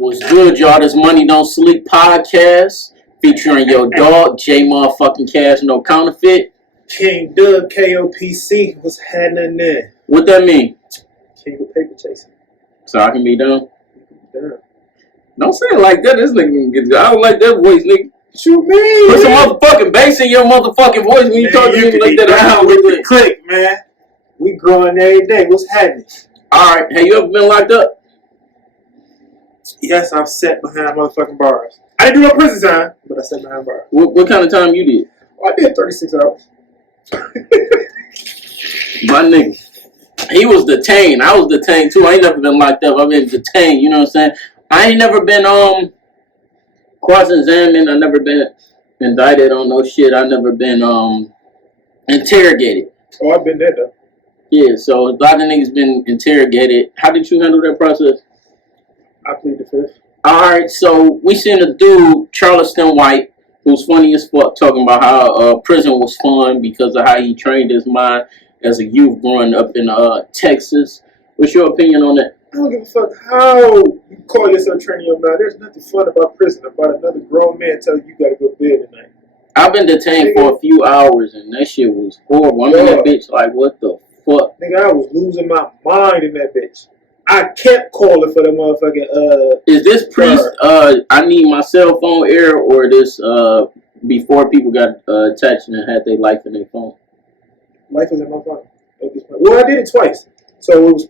What's good, y'all? This Money Don't Sleep podcast featuring your dog, J motherfucking Cash, no counterfeit. King Doug, KOPC, what's happening there? What that mean? King of paper chasing. So I can be done? Damn. Don't say it like that. This nigga gets. I don't like that voice, nigga. What you mean? Put some motherfucking bass in your motherfucking voice when you talk to me like that. Down with the click, man. We growing every day. What's happening? Alright, have you ever been locked up? Yes, I've sat behind motherfucking bars. I didn't do no prison time, but I sat behind bars. What kind of time you did? I did 36 hours. My nigga. He was detained. I was detained too. I ain't never been locked up. I've been detained, you know what I'm saying? I ain't never been cross-examined. I never been indicted on no shit. I never been interrogated. Oh, I've been there though. Yeah, so a lot of niggas been interrogated. How did you handle that process? I plead the fifth. Alright, so we seen a dude, Charleston White, who's funny as fuck, talking about how prison was fun because of how he trained his mind as a youth growing up in Texas. What's your opinion on that? I don't give a fuck how you call yourself training your mind. There's nothing fun about prison, about another grown man telling you gotta go to bed tonight. I've been detained for a few hours and that shit was horrible. I'm in that bitch like, what the fuck? Nigga, I was losing my mind in that bitch. I kept calling for the motherfucking Is this priest I need my cell phone air or this before people got attached and had their life in their phone? Life is in my phone at this point. Well, I did it twice. So it was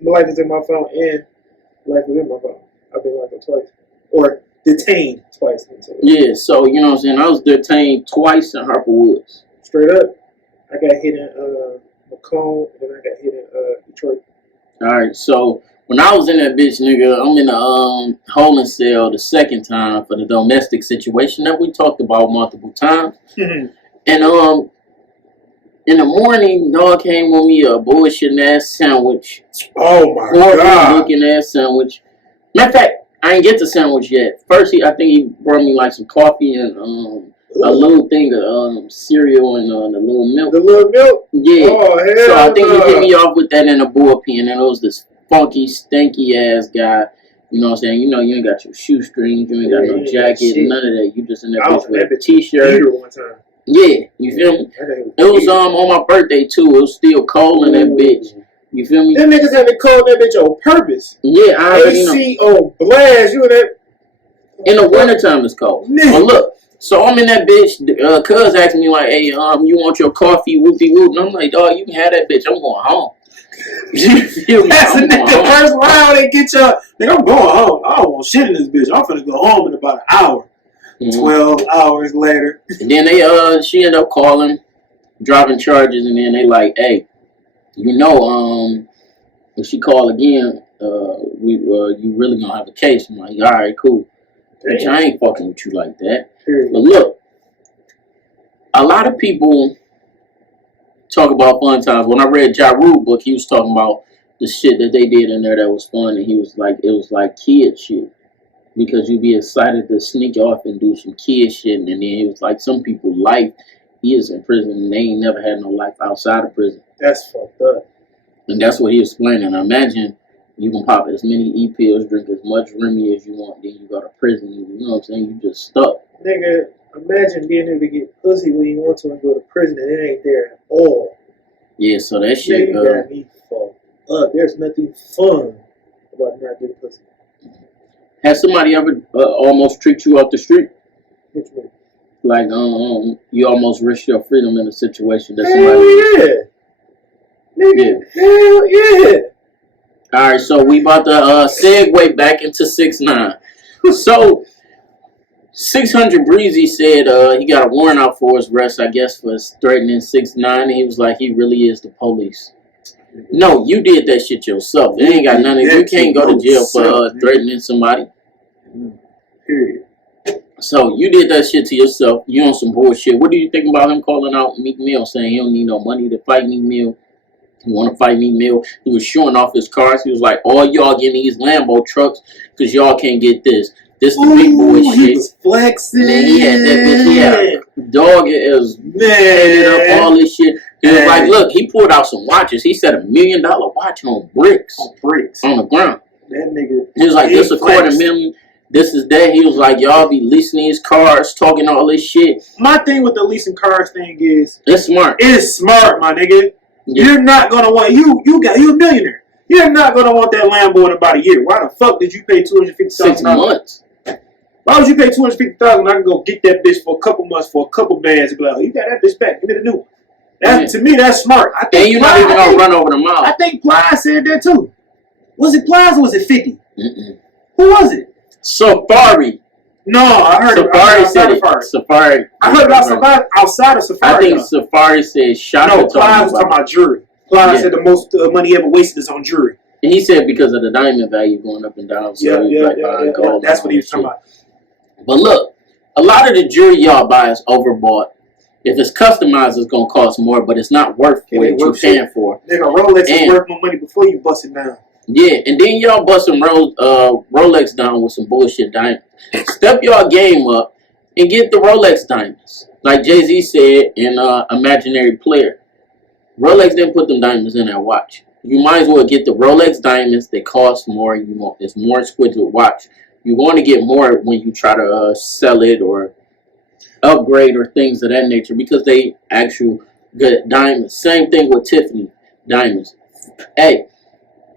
my life is in my phone and life is in my phone. I've been locked up twice. Or detained twice. Yeah, so you know what I'm saying? I was detained twice in Harper Woods. Straight up. I got hit in Macomb and then I got hit in Detroit. Alright, so when I was in that bitch, nigga, I'm in the holding cell the second time for the domestic situation that we talked about multiple times. And in the morning, dog came with me a bullshit ass sandwich. Oh my god. Looking ass sandwich. Matter of fact, I ain't get the sandwich yet. First, I think he brought me like some coffee and a little thing of cereal and the little milk. The little milk? Yeah. Oh, hell so I think no. he hit me off with that in a bullpen, and it was this funky, stinky ass guy. You know what I'm saying? You know, you ain't got your shoestrings, you ain't got no jacket, none of that. You just in that bitch with a t-shirt. One time. Yeah, you feel me? It was on my birthday too. It was still cold in that bitch. You feel me? Them niggas had to call that bitch on purpose. Yeah, I already AC on blast. You in that? In the wintertime it's cold. But look, so I'm in that bitch. Cuz asked me like, "Hey, you want your coffee? Whoopie whoop?" And I'm like, "Dog, you can have that bitch. I'm going home." You feel me? That's the first round they get your. Nigga, I'm going home. I don't want shit in this bitch. I'm finna go home in about an hour. 12 hours later. And then she ended up calling, dropping charges, and then they like, "Hey, you know, if she call again, you really gonna have a case." I'm like, "All right, cool." Bitch, I ain't fucking with you like that. But look, a lot of people talk about fun times. When I read Ja Rule book, he was talking about the shit that they did in there that was fun, and he was like, it was like kid shit. Because you be excited to sneak off and do some kid shit, and then it was like some people life is in prison and they ain't never had no life outside of prison. That's fucked up. And that's what he was explaining. Imagine you can pop as many E-pills, drink as much Remy as you want, then you go to prison. You know what I'm saying? You just stuck. Nigga, imagine being able to get pussy when you want to and go to prison and it ain't there at all. Yeah, so that shit. You got me fucked up. There's nothing fun about not getting pussy. Has somebody ever almost tricked you off the street? Which one? Like, you almost risked your freedom in a situation that somebody. Hell yeah. Nigga, hell yeah. Alright, so we about to segue back into 6ix9ine. So, 600 Breezy said he got a warrant out for his arrest, I guess, for threatening 6ix9ine. He was like, he really is the police. No, you did that shit yourself. It ain't got nothing. You can't go to jail for threatening somebody. Period. So you did that shit to yourself. You on some bullshit. What do you think about him calling out Meek Mill, saying he don't need no money to fight Meek Mill? He want to fight Meek Mill. He was showing off his cars. He was like, all y'all getting these Lambo trucks because y'all can't get this. This the big boy shit. He was flexing. Man, he had that bitch. He had dog. It was painted up, all this shit. He was like, look, he pulled out some watches. He said $1 million watch on bricks. On the ground. That nigga. He was like, this a quarter million. This is that. He was like, y'all be leasing these cars, talking all this shit. My thing with the leasing cars thing is, it's smart. It's smart, my nigga. Yeah. You're not gonna want you a millionaire. You're not gonna want that Lambo in about a year. Why the fuck did you pay $250,000? 6 months. Why would you pay $250,000 when I can go get that bitch for a couple months for a couple bands and be like, oh, you got that bitch back, give me the new one. That to me, that's smart. I think and you're not even gonna run over the mile. I think Ply said that too. Was it Plies or was it 50? Mm-mm. Who was it? Safari. No, I heard Safari said it. Safari. I heard about Safari outside of Safari. I think Safari said shot. No, Ply was talking about jewelry. Ply said the most money he ever wasted is on jewelry. And he said because of the diamond value going up and down. So gold. That's what he was talking about. But look, a lot of the jewelry y'all buy is overbought. If it's customized, it's gonna cost more, but it's not worth what you're paying for. Nigga, Rolex is worth more money before you bust it down. Yeah, and then y'all bust some Rolex down with some bullshit diamonds. Step y'all game up and get the Rolex diamonds. Like Jay-Z said in Imaginary Player. Rolex didn't put them diamonds in that watch. You might as well get the Rolex diamonds. They cost more. It's more exquisite watch. You're going to get more when you try to sell it or upgrade or things of that nature because they actual good diamonds. Same thing with Tiffany diamonds. Hey,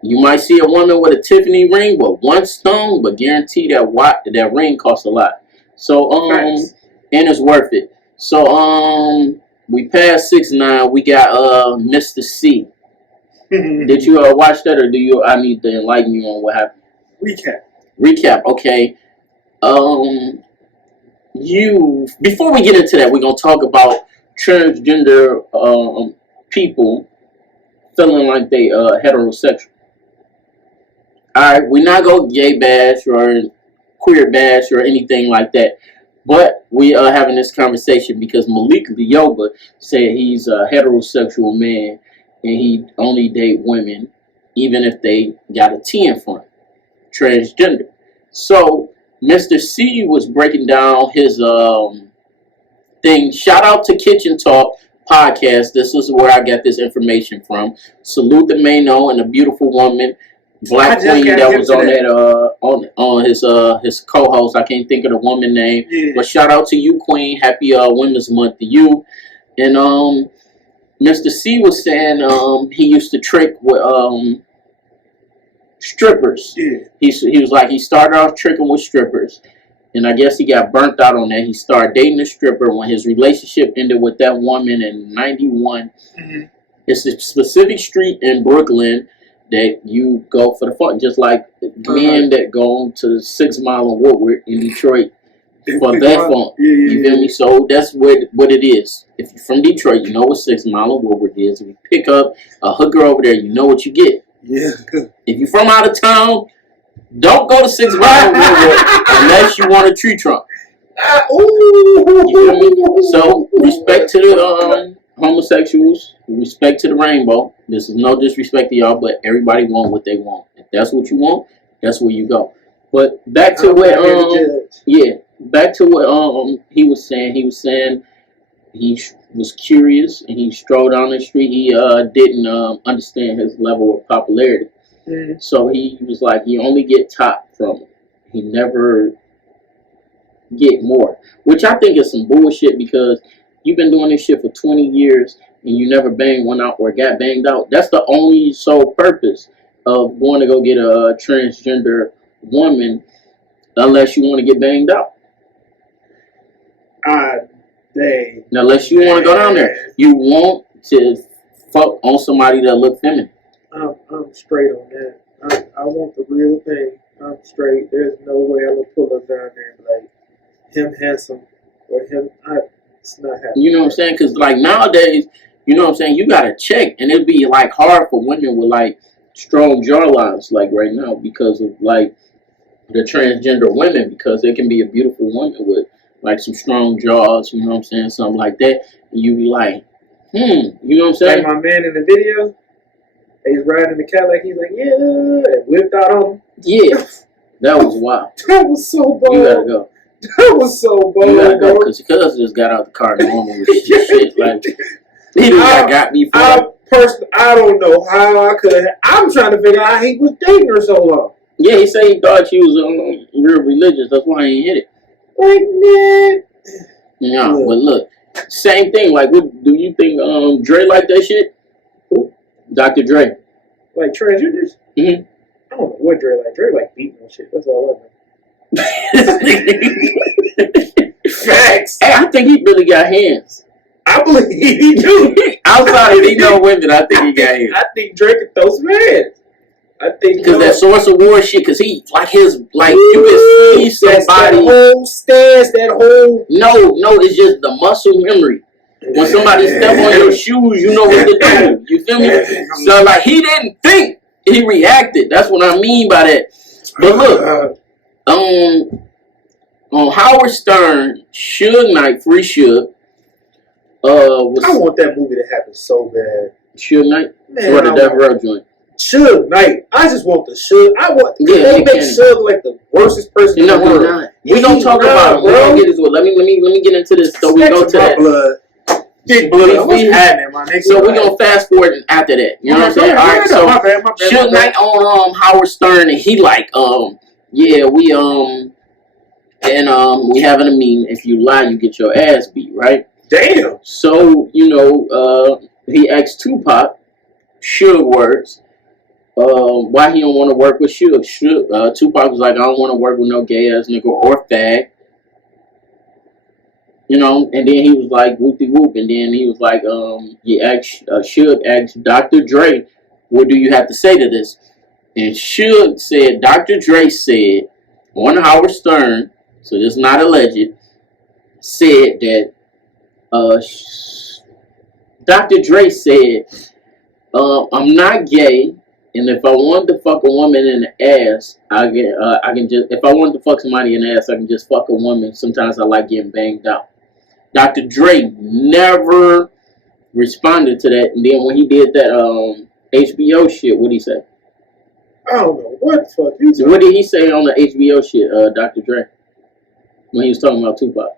you might see a woman with a Tiffany ring with one stone, but guarantee that ring costs a lot. So and it's worth it. So we passed 6ix9ine. We got Mr. C. Did you watch that, or I need to enlighten you on what happened? Recap. Okay. Before we get into that, we're gonna talk about transgender people feeling like they heterosexual. Alright, we're not gonna gay bash or queer bash or anything like that. But we are having this conversation because Malik Yoba said he's a heterosexual man and he only date women even if they got a T in front. Transgender. So Mr. C was breaking down his thing. Shout out to Kitchen Talk podcast. This is where I got this information from. Salute the Mano and the beautiful woman, Black Queen, that was on that on his co-host. I can't think of the woman name, but shout out to you, Queen. Happy Women's Month to you. And Mr. C was saying he used to trick with strippers. He was like he started off tricking with strippers, and I guess he got burnt out on that. He started dating a stripper when his relationship ended with that woman in '91. It's a specific street in Brooklyn that you go for the fun, just like men that go to 6 Mile and Woodward in Detroit for that fun. You feel me? So that's what it is. If you're from Detroit, you know what 6 Mile and Woodward is. If you pick up a hooker over there, you know what you get. If you're from out of town, don't go to 6 Mile and Woodward unless you want a tree trunk. You feel me? So respect to the homosexuals, respect to the rainbow. This is no disrespect to y'all, but everybody want what they want. If that's what you want, that's where you go. But back to what back to what he was saying. He was saying he was curious and he strolled down the street. He didn't understand his level of popularity. So he was like, he only get top from it. He never get more, which I think is some bullshit because you've been doing this shit for 20 years and you never banged one out or got banged out. That's the only sole purpose of going to go get a transgender woman unless you want to get banged out. Unless you want to go down there. You want to fuck on somebody that look feminine. I'm straight on that. I want the real thing. I'm straight. There's no way I'm going to pull up down there and be like, him handsome or him... It's not happening. You know what I'm saying? Because like nowadays, you know what I'm saying, you got to check. And it'd be like hard for women with like strong jawlines like right now because of like the transgender women, because they can be a beautiful woman with like some strong jaws, you know what I'm saying, something like that. And you be like, you know what I'm saying? Like my man in the video, he's riding the Cadillac, he's like, yeah, and whipped out on him. Yeah, that was wild. That was so bold. You gotta go. That was so bold, you gotta go, because your cousin just got out the car normal with shit. Like, he got me for I don't know how I could. I'm trying to figure out how he was dating her so long. Yeah, he said he thought she was real religious. That's why he ain't hit it. Like, man. Yeah, but look, same thing. Like, what do you think? Dre like that shit? Who? Dr. Dre. Like transgenders? Mm-hmm. I don't know what Dre like. Dre like beating on shit. That's all I know. Facts. Hey, I think he really got hands. I believe he do. Outside of he know women, I think he got hands. I think Dre can throw some hands. I think because that source of war shit. Because he like his like you can see somebody. That whole stance, that whole no, it's just the muscle memory. When somebody step on your shoes, you know what to do. You feel me? So like he didn't think, he reacted. That's what I mean by that. But look, on Howard Stern, Suge Knight, Free Suge. I want that movie to happen so bad. Suge Knight, or the Death Row joint. Suge Knight. I just want the Suge. They make Suge like the worstest person in the world. Not. We don't talk about him. We don't get into it. Let me get into this. So we go to that. Blood. Big blood. What's happening, my nigga? So we're gonna fast forward after that. You know what I'm saying? All right. So my bad. Suge Knight on Howard Stern, and he like yeah, we we having a meeting. If you lie, you get your ass beat, right? Damn. So you know he asked Tupac, Suge words. Why he don't want to work with Suge? Tupac was like, I don't want to work with no gay ass nigga or fag. You know, and then he was like, whoopty whoop, and then he was like, he asked, Suge asked Dr. Dre, what do you have to say to this? And Suge said, Dr. Dre said, on Howard Stern, so this is not alleged, said that, Dr. Dre said, I'm not gay, and if I want to fuck a woman in the ass, I can just, if I want to fuck somebody in the ass, I can just fuck a woman. Sometimes I like getting banged out. Dr. Dre never responded to that, and then when he did that HBO shit, what did he say? I don't know what the fuck he said. What did he say on the HBO shit, Dr. Dre, when he was talking about Tupac?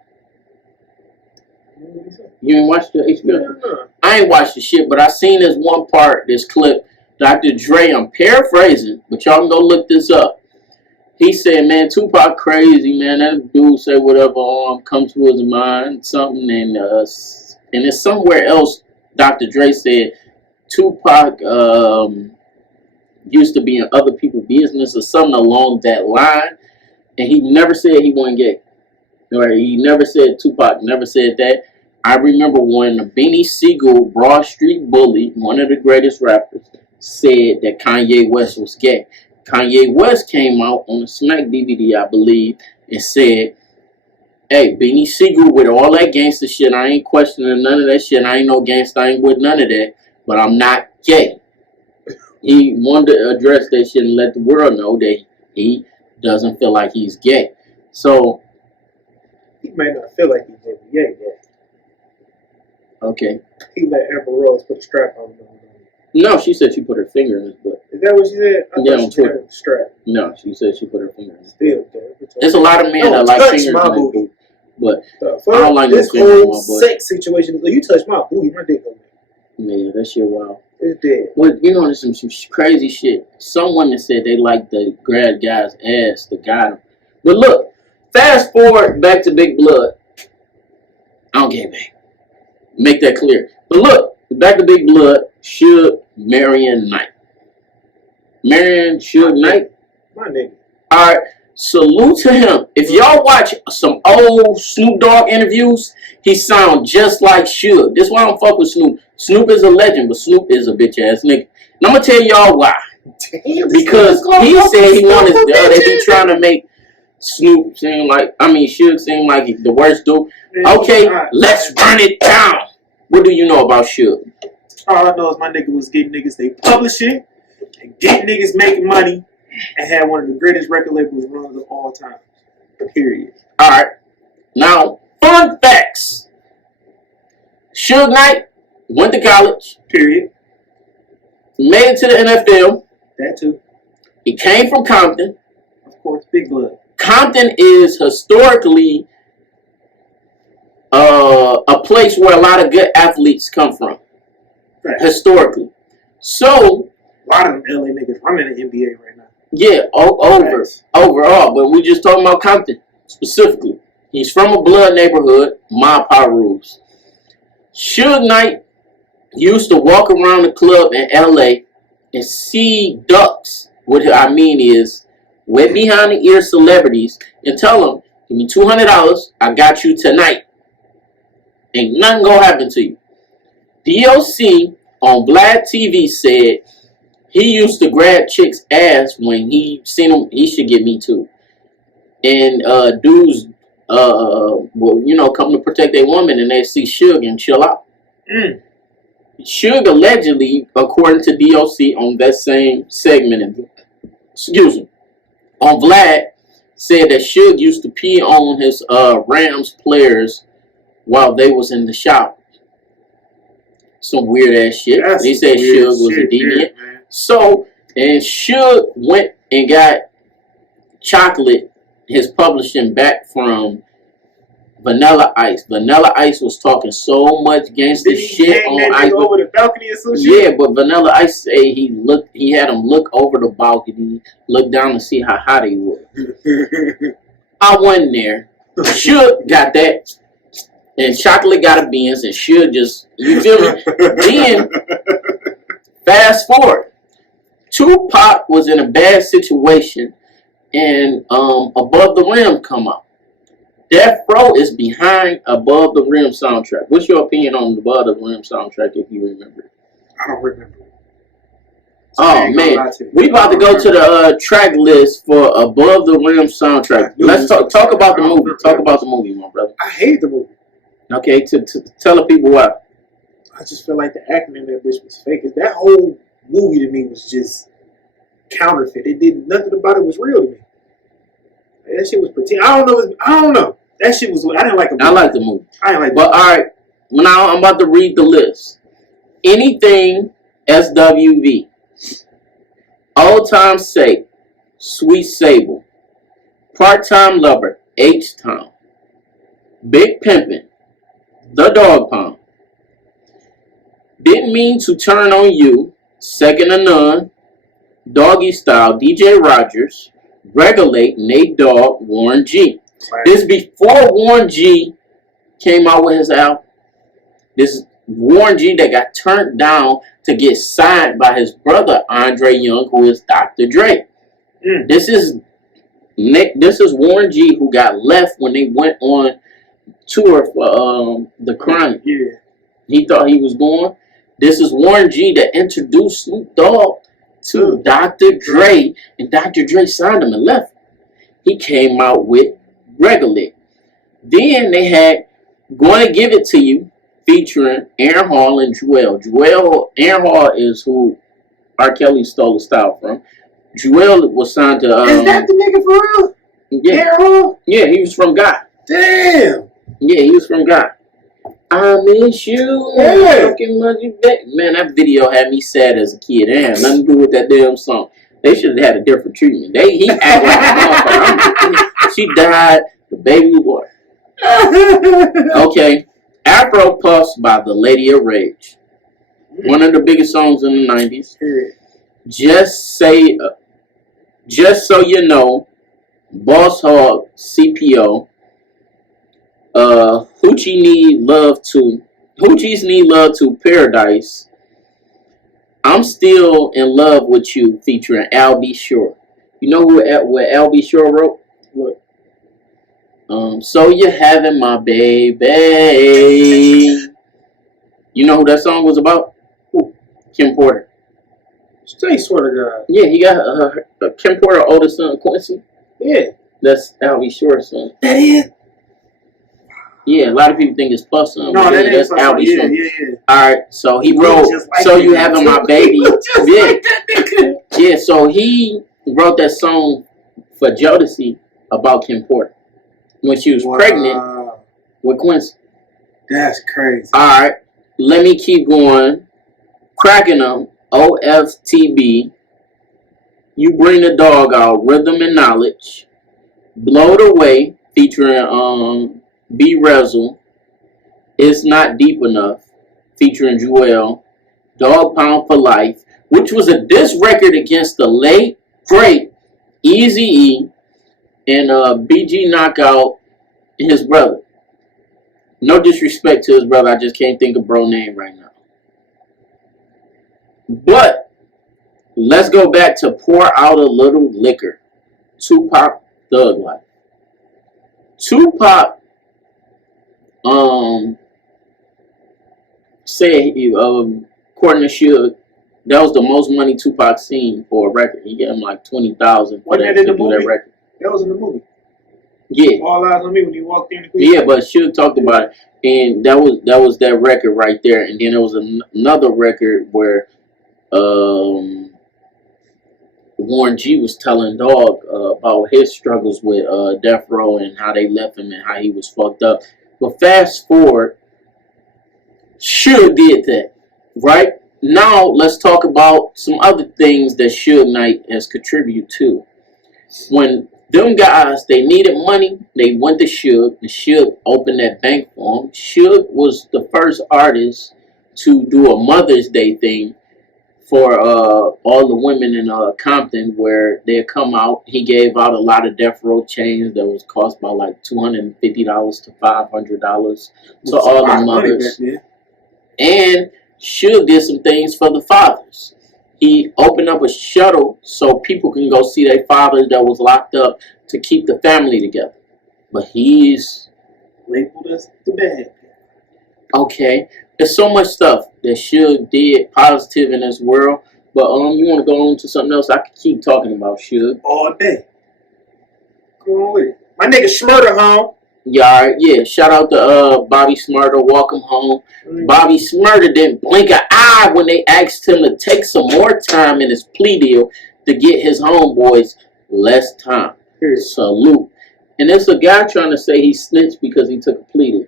You didn't watch the HBO? No. I ain't watched the shit, but I seen this one part, this clip. Dr. Dre, I'm paraphrasing, but y'all can go look this up. He said, man, Tupac crazy, man. That dude said whatever comes to his mind, something, and it's somewhere else. Dr. Dre said Tupac used to be in other people's business or something along that line, and he never said he wasn't gay. Or he never said, Tupac never said that. I remember when Beanie Siegel, Broad Street Bully, one of the greatest rappers, said that Kanye West was gay. Kanye West came out on the Smack DVD, I believe, and said, hey, Beanie Siegel, with all that gangster shit, I ain't questioning none of that shit. I ain't no gangster. I ain't with none of that. But I'm not gay. He wanted to address that shit and let the world know that he doesn't feel like he's gay. So he may not feel like he's gay, but yeah. Okay. He let Amber Rose put a strap on him. No, she said she put her finger in his butt. Is that what she said? Yeah, on Twitter. Strap. No, she said she put her finger in his butt. Still, there's a lot of men that like fingers in their booty. But I don't like this no finger in my whole butt. sex situation. You touch my booty, my dick on me. Man, that shit wild. It's dead. Well, you know, there's some crazy shit. Some women said they like the grab guy's ass to guide them. But look, fast forward back to Big Blood. I don't get back. Make that clear. But look, back to Big Blood. Suge Marion Knight. Marion Suge Knight. My nigga. All right. Salute to him. If y'all watch some old Snoop Dogg interviews, he sounds just like Suge. This is why I don't fuck with Snoop. Snoop is a legend, but Snoop is a bitch ass nigga. And I'm gonna tell y'all why. Damn, because he said he wanted they be trying to make Snoop seem like, Suge seem like the worst dude. Okay, let's run it down. What do you know about Suge? All I know is my nigga was getting niggas they publishing and getting niggas making money and had one of the greatest record labels runs of all time. Period. Alright. Now, fun facts. Suge Knight went to college. Period. Made it to the NFL. That too. He came from Compton. Of course, Big Blood. Compton is historically a place where a lot of good athletes come from. Right. Historically. So a lot of them LA niggas running the NBA right now. Yeah, overall. But we just talking about Compton specifically. He's from a blood neighborhood. Mob power rules. Suge Knight used to walk around the club in LA and see ducks. What I mean is, wet behind the ear celebrities and tell them, give me $200, I got you tonight. Ain't nothing gonna happen to you. DOC on Black TV said he used to grab chicks' ass when he seen them. He should get me too. And dudes, come to protect their woman, and they see Suge and chill out. Suge allegedly, according to DOC on that same segment, on Vlad, said that Suge used to pee on his Rams players while they was in the shower. Some weird ass shit. They said Suge was a deviant. So, and Suge went and got Chocolate, his publishing, back from Vanilla Ice. Vanilla Ice was talking so much gangster shit on Ice. Over the balcony or some shit? Yeah, but Vanilla Ice say he had him look over the balcony, look down to see how hot he was. I wasn't there. Suge got that. And Chocolate got a Benz, and Suge just, you feel me? Then, fast forward. Tupac was in a bad situation, and Above the Rim come out. Death Row is behind Above the Rim soundtrack. What's your opinion on the Above the Rim soundtrack, if you remember it? I don't remember. Oh, man. We about to go to the track list for Above the Rim soundtrack. Let's talk about the movie. Talk about the movie, my brother. I hate the movie. Okay, to tell the people why. I just feel like the acting in that bitch was fake. That whole movie to me was just counterfeit. Nothing about it was real to me. That shit was pretend. I don't know. That shit was. I didn't like the movie. I like the movie. I didn't like. But all right, now I'm about to read the list. Anything SWV. Old Time Sake, Sweet Sable, Part Time Lover, H-Town, Big Pimpin', The Dog Pound, Didn't Mean to Turn on You, Second to None, Doggy Style, DJ Rogers, Regulate, Nate Dogg, Warren G. This before Warren G came out with his album. This is Warren G that got turned down to get signed by his brother Andre Young, who is Dr. Dre. This is Warren G who got left when they went on tour for the Chronic. Yeah. He thought he was going. This is Warren G that introduced Snoop Dogg to Dr. Dre, and Dr. Dre signed him and left. He came out with Regulate. Then they had Gonna Give It to You, featuring Aaron Hall and Jewel. Aaron Hall is who R. Kelly stole the style from. Jewel was signed to. Is that the nigga for real? Yeah. Aaron Hall? Yeah, he was from God. Damn. Yeah, he was from God. I miss you. Yeah. Man, that video had me sad as a kid. It had nothing to do with that damn song. They should have had a different treatment. He acted like a motherfucker. She died. The baby was born. Okay. Afro Puffs by The Lady of Rage. One of the biggest songs in the 90s. Just So You Know. Boss Hog, CPO. Hoochie's Need Love to Paradise. I'm Still in Love with You, featuring Al B. Shore. You know what Al B. Shore wrote? What? So You're Having My Baby. You know who that song was about? Who? Kim Porter. Stay swear to God. Yeah, he got Kim Porter oldest son, Quincy. Yeah. That's Al B. Shore's son. That is? Yeah, a lot of people think it's Puff's son. No, yeah, that's Al B. Shore. Yeah. Alright, so he wrote So You Having My Baby. Yeah, so he wrote that song for Jodeci about Kim Porter when she was pregnant with Quincy. That's crazy. Alright, let me keep going. Cracking them, OFTB. You Bring the Dog Out, Rhythm and Knowledge. Blowed Away, featuring B Rezzle. It's Not Deep Enough, featuring Jewel. Dog Pound for Life, which was a diss record against the late, great Eazy-E and BG Knockout and his brother. No disrespect to his brother, I just can't think of bro name right now. But let's go back to Pour Out a Little Liquor. Tupac Thug Life. Tupac said according to Suge, that was the most money Tupac seen for a record. He gave him like 20,000 for that, to do that record. That was in the movie. Yeah. All Eyes on Me when he walked in. Yeah, but Suge talked about it, and that was that record right there. And then there was another record where Warren G was telling Dog about his struggles with Death Row and how they left him and how he was fucked up. But fast forward, Suge did that, right? Now let's talk about some other things that Suge Knight has contributed to. When them guys, they needed money, they went to Suge, and Suge opened that bank for them. Suge was the first artist to do a Mother's Day thing for all the women in Compton, where they come out. He gave out a lot of Death Row chains that was cost by like $250 to $500 to all the mothers. And Suge did some things for the fathers. He opened up a shuttle so people can go see their fathers that was locked up to keep the family together. But he's labeled as the bad. Okay. There's so much stuff that Suge did positive in this world. But you want to go on to something else? I could keep talking about Suge all day. Come on with it. My nigga Schmurder home. Yeah. Shout out to Bobby Smurder. Welcome home. Bobby Smurder didn't blink an eye when they asked him to take some more time in his plea deal to get his homeboys less time. Salute. And there's a guy trying to say he snitched because he took a plea deal.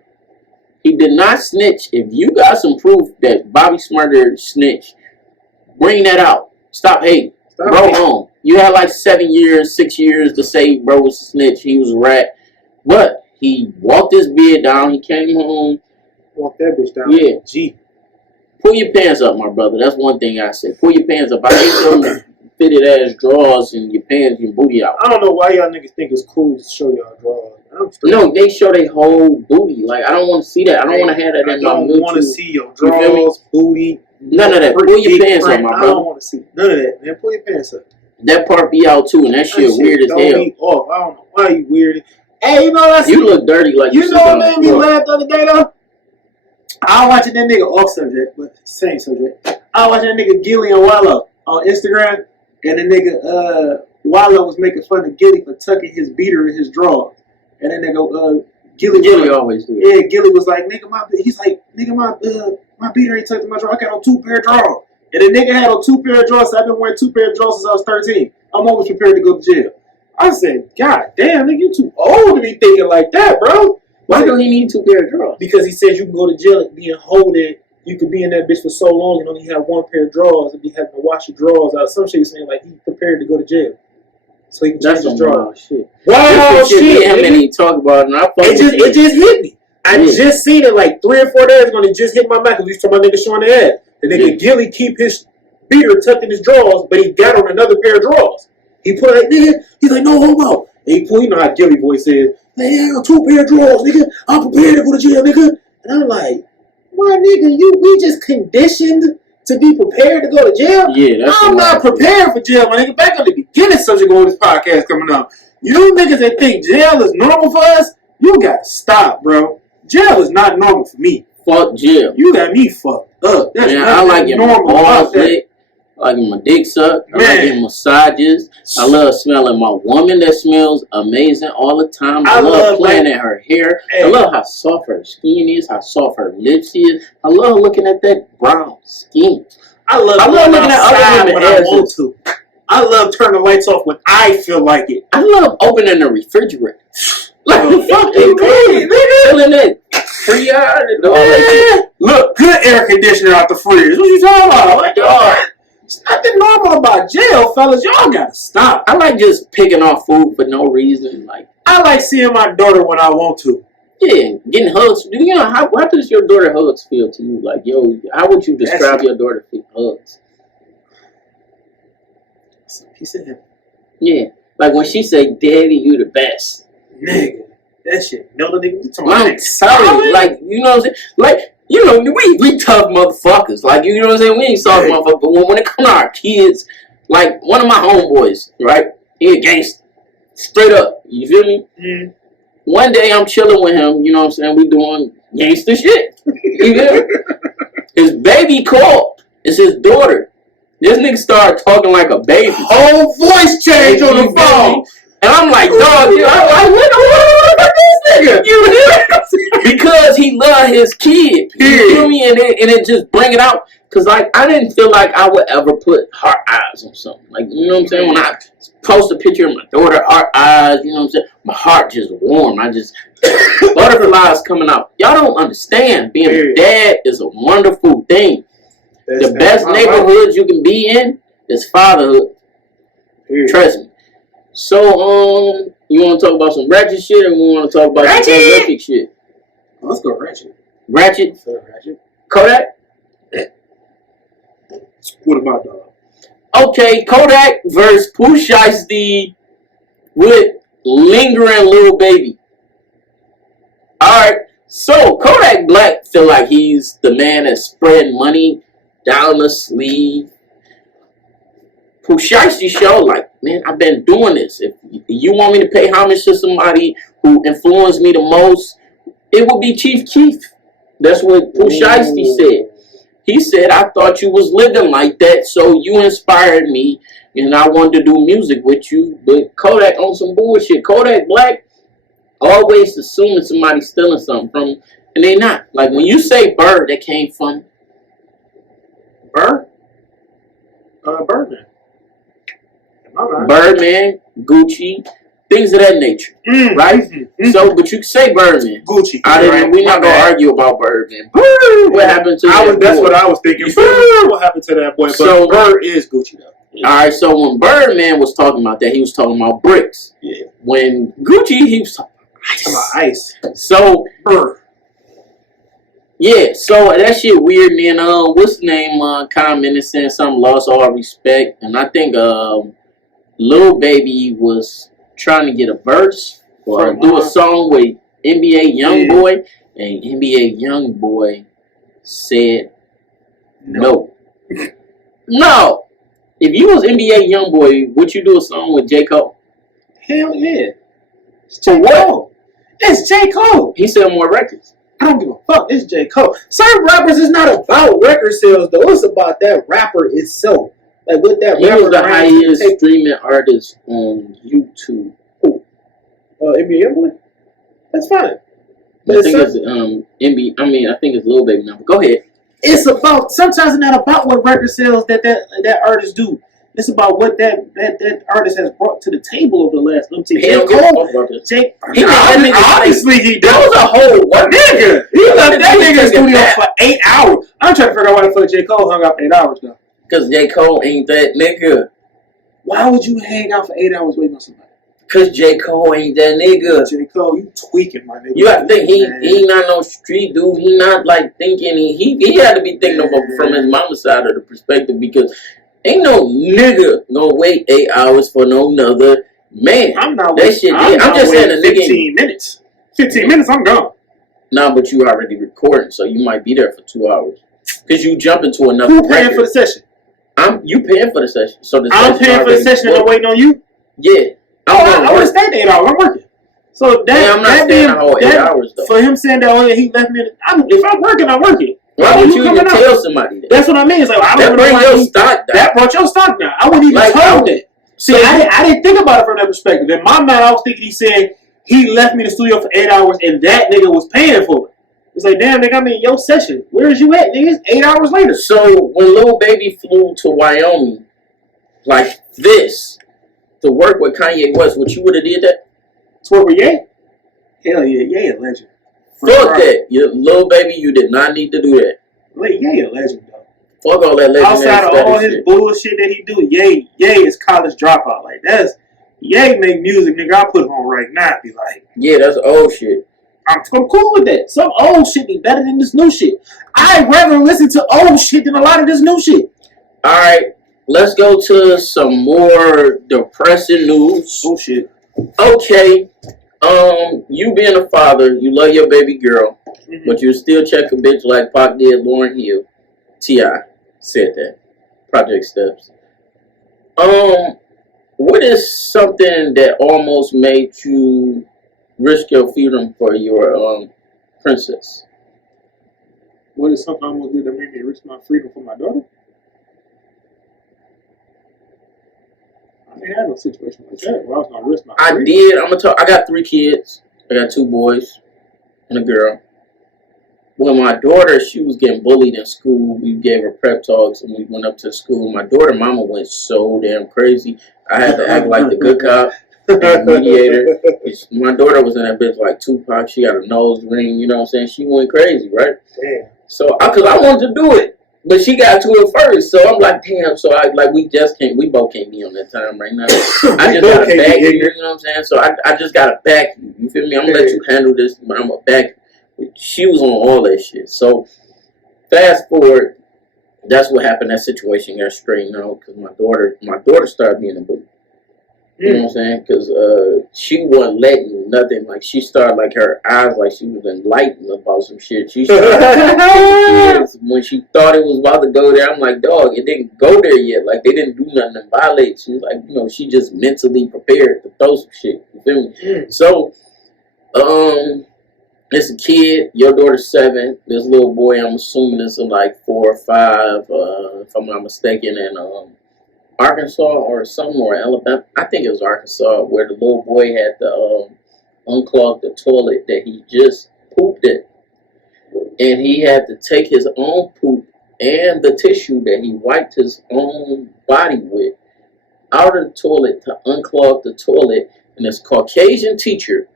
He did not snitch. If you got some proof that Bobby Smurder snitched, bring that out. Stop hating. Bro home. You had like 7 years, 6 years to say bro was a snitch. He was a rat. But he walked his beard down. He came home. Walk that bitch down. Yeah. Gee. Pull your pants up, my brother. That's one thing I say. Pull your pants up. I hate them fitted ass drawers and your pants and your booty out. I don't know why y'all niggas think it's cool to show y'all drawers. No, they show their whole booty. Like, I don't want to see that. I don't want to have that in my YouTube. I don't want to see your drawers, booty. None of that. Pull your pants up, my brother. I don't want to see none of that, man. Pull your pants up. That part be out too, and that shit weird as hell. Don't be off. I don't know why you weird. Hey, you know that's you look dirty like you know what made me laugh the other day though? I was watching that nigga off subject, but same subject. I was watching that nigga Gilly and Wallow on Instagram, and the nigga Wallow was making fun of Gilly for tucking his beater in his drawers. And then nigga Gilly always do it. Yeah, Gilly was like, nigga, my beater ain't tucked in my drawer. I got on 2 pair of drawers. And the nigga had on 2 pair of drawers. So I've been wearing 2 pair of drawers since I was 13. I'm always prepared to go to jail. I said, God damn, nigga, you too old to be thinking like that, bro. Why don't he need 2 pair of drawers? Because he says you can go to jail and being holding. You could be in that bitch for so long and only have 1 pair of drawers and be having to wash your drawers out. Some shit he's saying like he's prepared to go to jail. So he can change his drawers. Shit. Wow, shit. Him and he talk about it, and it just hit me. I just seen it like 3 or 4 days ago and it just hit my mouth because we talking about nigga showing the head. The nigga Gilly keep his beater tucked in his drawers, but he got on another pair of drawers. He put like, nigga, he's like, no homo. And he pulled, you know how Gilly voice says, hey, I got 2 pair of drawers, nigga. I'm prepared to go to jail, nigga. And I'm like, my nigga, we just conditioned to be prepared to go to jail? Yeah, that's I'm not prepared for jail, my nigga. Back on the beginning subject on this podcast coming up. You niggas that think jail is normal for us, you gotta stop, bro. Jail is not normal for me. Fuck jail. You got me fucked up. That's I like getting my balls licked. I like getting my dick sucked. I like getting massages. I love smelling my woman that smells amazing all the time. I love playing at her hair. Hey. I love how soft her skin is, how soft her lips is. I love looking at that brown skin. I love looking at other women when I want to. I love turning the lights off when I feel like it. I love opening the refrigerator. Like, fucking man, nigga. Feeling that Freon and all that shit. Look, good air conditioner out the fridge. What you talking about? Oh my God. It's nothing normal about jail, fellas. Y'all gotta stop. I like just picking off food for no reason. Like, I like seeing my daughter when I want to. Yeah, getting hugs. You know, how does your daughter hugs feel to you? Like, yo, how would you describe your daughter hugs? It's a piece of him. Yeah, Like when she say, "Daddy, you the best." Nigga, that shit melted nigga. I'm telling you, like, you know what I'm saying? Like, you know, we tough motherfuckers. Like, you know what I'm saying? We ain't soft motherfuckers. But when it comes to our kids, like, one of my homeboys, right? He a gangster. Straight up. You feel me? Mm. One day I'm chilling with him, you know what I'm saying? We doing gangster shit. You feel me? His baby called. It's his daughter. This nigga started talking like a baby. Whole voice change on the phone. And I'm like, dog, dude, I'm like, what the fuck is this nigga? You know? Because he love his kid. You feel me? And it just bring it out. Because, like, I didn't feel like I would ever put heart eyes on something. Like, you know what I'm saying? When I post a picture of my daughter, heart eyes, you know what I'm saying? My heart just warm. I just, butterflies coming out. Y'all don't understand. Being a dad is a wonderful thing. The best neighborhood you can be in is fatherhood. Trust me. So, you want to talk about some ratchet shit, or we want to talk about some Olympic shit? Let's go ratchet. Ratchet? Ratchet. Kodak? What about dog? Okay, Kodak versus Pooh Shiesty with lingering little baby. Alright, so Kodak Black feel like he's the man that's spreading money down the sleeve. Pooh Shiesty show like, man, I've been doing this. If you want me to pay homage to somebody who influenced me the most, it would be Chief Keef. That's what Pooh Shiesty said. He said, I thought you was living like that, so you inspired me, and I wanted to do music with you. But Kodak on some bullshit. Kodak Black always assuming somebody's stealing something from him, and they not. Like, when you say Bird, that came from Bird? Birdman. Right. Birdman, Gucci, things of that nature, right? Mm-hmm. So, but you can say Birdman. Gucci. We're not gonna argue about Birdman. Bird, what happened to that boy? That's what I was thinking. Bird, what happened to that boy? But so Bird is Gucci though. Yeah. All right. So when Birdman was talking about that, he was talking about bricks. Yeah. When Gucci, he was talking about ice. So Bird. Yeah, so that shit weird. And then what's the name? Commented saying something, lost all respect, and I think Lil Baby was trying to get a verse or do a song with NBA Youngboy, and NBA Youngboy said no. No. If you was NBA Youngboy, would you do a song with J. Cole? Hell yeah. It's J. Cole. It's J. Cole. He sell more records. I don't give a fuck. It's J. Cole. Certain rappers is not about record sales though. It's about that rapper itself. Like with that rapper. He was the highest streaming artist on YouTube. Who? NBA Youngboy? That's fine. But I think it's NBA. I mean, I think it's Lil Baby number. Go ahead. It's about, sometimes it's not about what record sales that artist do. It's about what that artist has brought to the table over the last umpteen. J. Cole. Obviously he does. That was a whole nigga. He left that nigga in the studio for 8 hours. I'm trying to figure out why the fuck J. Cole hung out for 8 hours though. Because J. Cole ain't that nigga. Why would you hang out for 8 hours waiting on somebody? Because J. Cole ain't that nigga. J. Cole, you tweaking, my nigga. You got to think he not no street dude. He not like thinking. He had to be thinking about from his mama's side of the perspective, because ain't no nigga gonna wait 8 hours for no another man. I'm not that shit. I'm just saying a nigga. 15 minutes. 15 minutes, I'm gone. Nah, but you already recording, so you might be there for 2 hours. Because you jump into another. Who paying for the session? You paying for the session. So I'm paying for the session and I'm waiting on you? Yeah. I want to stay there 8 hours. I'm working. So that, I'm not staying the whole 8 hours though. For him saying that, he left me. If I'm working, I'm working. Why would you even tell somebody that? That's what I mean. It's like, I don't bring your stock down. That brought your stock down. I wouldn't even told that. See, I didn't think about it from that perspective. In my mind, I was thinking he said he left me in the studio for 8 hours and that nigga was paying for it. It's like, damn, nigga, I'm in your session. Where is you at, nigga? 8 hours later. So when Lil Baby flew to Wyoming, like this, to work with Kanye West, would you would have did that? To work with Ye? Hell yeah, Ye a legend. Fuck that. Lil Baby, you did not need to do that. Wait, Ye a legend, though. Fuck all that legend. Outside of all his bullshit that he do, Ye is college dropout. Like, that's, Ye make music, nigga, I put on right now. Be like, yeah, that's old shit. I'm cool with that. Some old shit be better than this new shit. I'd rather listen to old shit than a lot of this new shit. Alright, let's go to some more depressing news. Oh shit. Okay, you being a father, you love your baby girl, but you still check a bitch like Pac did Lauryn Hill. T.I. said that. Project Steps. What is something that almost made you risk your freedom for your princess? What is something I almost did that made me risk my freedom for my daughter? I didn't have no situation like that where I was gonna risk my freedom. I did. I'm gonna talk. I got 3 kids. I got 2 boys and a girl. When my daughter, she was getting bullied in school, we gave her prep talks and we went up to school. My daughter mama went so damn crazy. I had to act like the good cop and mediator. My daughter was in that bitch like Tupac. She got a nose ring, you know what I'm saying? She went crazy, right? Damn. So, because I wanted to do it, but she got to it first. So I'm like, damn. So we both can't be on that time right now. I just got to back you, you know what I'm saying? So I just got to back you. You feel me? I'm going to let you handle this, but I'm going to back you. She was on all that shit. So fast forward, that's what happened. That situation got straightened out because my daughter started being a boo. You know what I'm saying? Because she wasn't letting nothing. Like she started like her eyes, like she was enlightened about some shit. She started when she thought it was about to go there. I'm like, dog, it didn't go there yet. Like they didn't do nothing to violate. She was like, she just mentally prepared to throw some shit. You feel me? So, it's a kid. Your daughter's 7. This little boy, I'm assuming is like 4 or 5, if I'm not mistaken, in Arkansas or somewhere, Alabama. I think it was Arkansas, where the little boy had to unclog the toilet that he just pooped in, and he had to take his own poop and the tissue that he wiped his own body with out of the toilet to unclog the toilet, and this Caucasian teacher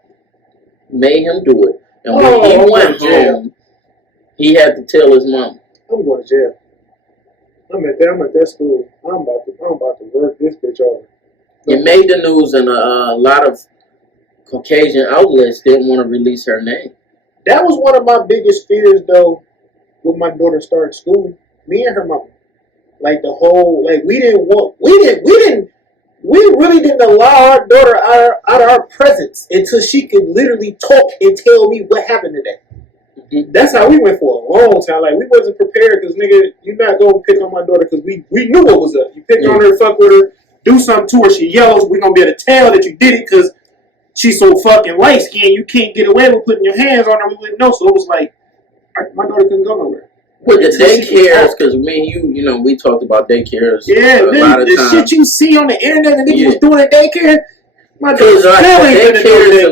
made him do it. And when he went home, he had to tell his mom. I'm going to jail. I'm at that school. I'm about to work this bitch over. It made the news, and a lot of Caucasian outlets didn't want to release her name. That was one of my biggest fears, though, when my daughter started school. Me and her mama, like the whole, like we really didn't allow our daughter out of our presence until she could literally talk and tell me what happened today. That's how we went for a long time. Like we wasn't prepared because nigga, you not gonna pick on my daughter because we knew what was up. You pick on her, fuck with her, do something to her, she yells. We gonna be able to tell that you did it because she's so fucking light skinned. You can't get away with putting your hands on her. We wouldn't know. So it was like my daughter couldn't go nowhere. With the daycares, because me and you, we talked about daycares. Yeah, a lot of the times. shit you see on the internet and niggas was doing at daycare. My daughter's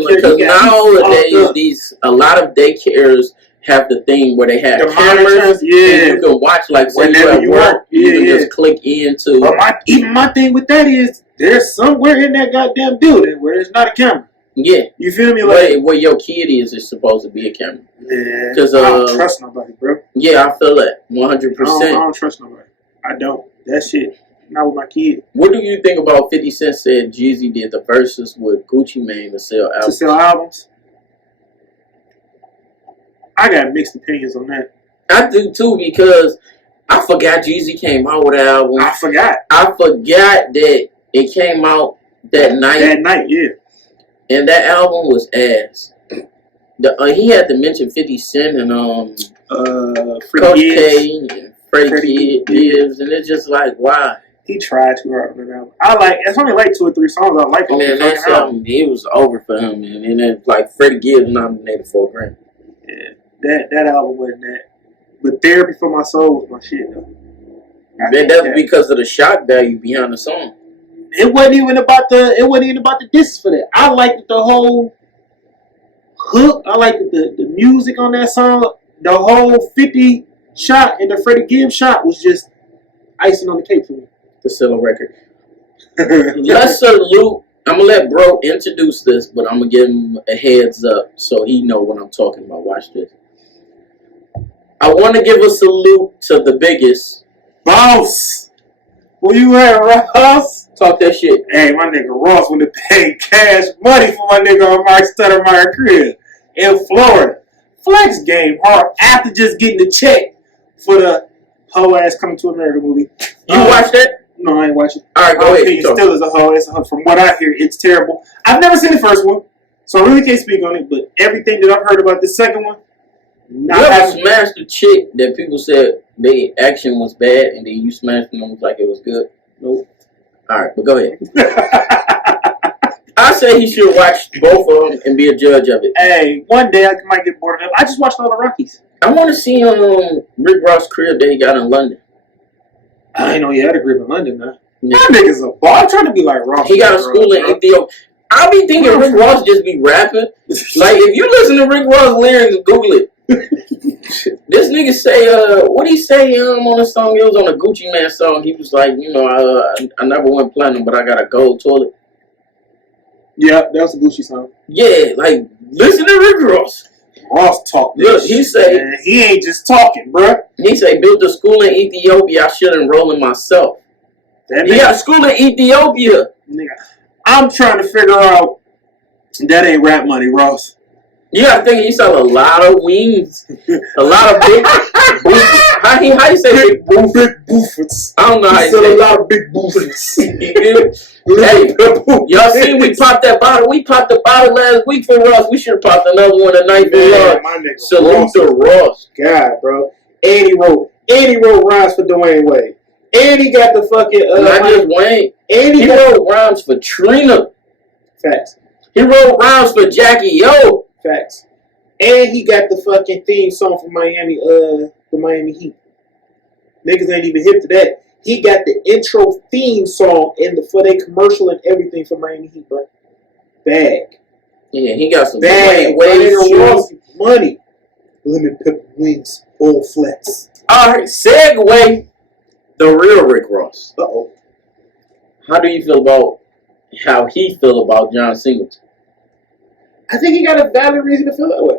because nowadays a lot of daycares have the thing where they have the cameras. Yeah, you can watch like whenever you work. You can just click into. But my thing with that is there's somewhere in that goddamn building where there's not a camera. Yeah, you feel me? Like where your kid is supposed to be a camera. Yeah, because I don't trust nobody, bro. Yeah, I feel that 100%. I don't trust nobody. I don't. That shit. Not with my kid. What do you think about 50 Cent said Jeezy did the verses with Gucci Mane to sell albums? I got mixed opinions on that. I do too because I forgot Jeezy came out with an album. I forgot that it came out that night. That night, yeah. And that album was ass. He had to mention 50 Cent and Coach K and Freddie Gibbs, and it's just like, why? He tried too hard on that album. It's only like 2 or 3 songs I like on that album. It was over for him, man. And then like Freddie Gibbs nominated for a Grammy. Yeah, that album wasn't that. But Therapy for My Soul was my shit though. Man, that's because of the shock value behind the song. It wasn't even about the discs for that. I liked the whole hook. I liked the music on that song. The whole 50 shot and the Freddie Gibbs shot was just icing on the cake for me. The solo record. Let's salute. I'm gonna let bro introduce this, but I'm gonna give him a heads up so he know what I'm talking about. Watch this. I want to give a salute to the biggest boss. Where you at, Ross? Talk that shit. Hey, my nigga Ross would have paid cash money for my nigga on Mark Stuttermeyer crib in Florida. Flex game hard after just getting the check for the whole ass Coming to America movie. You watched that? No, I ain't watching. All right, go ahead. It's still as a whole. From what I hear, it's terrible. I've never seen the first one, so I really can't speak on it. But everything that I've heard about the second one, you ever smashed a chick that people said their action was bad, and then you smashed them like it was good? Nope. All right, but go ahead. I say he should watch both of them and be a judge of it. Hey, one day I might get bored of it. I just watched all the Rockies. I want to see Rick Ross' crib that he got in London. I ain't know he had a crib in London, man. Yeah. That nigga's a ball. I'm trying to be like Ross. He got a school in Ethiopia. I be thinking Rick Ross just be rapping. Like, if you listen to Rick Ross lyrics, Google it. This nigga say, what he say on a song? It was on a Gucci Man song. He was like, I never went platinum, but I got a gold toilet. Yeah, that was a Gucci song. Yeah, like, listen to Rick Ross. Ross talk. Look, he say, man, he ain't just talking, bruh. He say, built a school in Ethiopia. I should enroll in myself. He got a school in Ethiopia. Nigga, I'm trying to figure out that ain't rap money, Ross. You gotta think he sell a lot of wings, a lot of big boofers. How you say big boofers? Big boofers. I don't know how you say a lot of big boofers. Hey, y'all see we popped that bottle. We popped the bottle last week for Ross. We should have popped another one tonight for Ross. Salute to Ross. God, bro. And he wrote rhymes for Dwayne Wade. And he got the fucking not just Wayne. And he wrote rhymes for Trina. Facts. He wrote rhymes for Jackie Yo. Facts. And he got the fucking theme song for Miami, the Miami Heat. Niggas ain't even hip to that. He got the intro theme song for their commercial and everything for Miami Heat, bro. Bag. Yeah, he got some bag. Money. Lemon pepper wings, all flats. Alright, segue. The real Rick Ross. Uh-oh. How do you feel about how he feel about John Singleton? I think he got a valid reason to feel that way.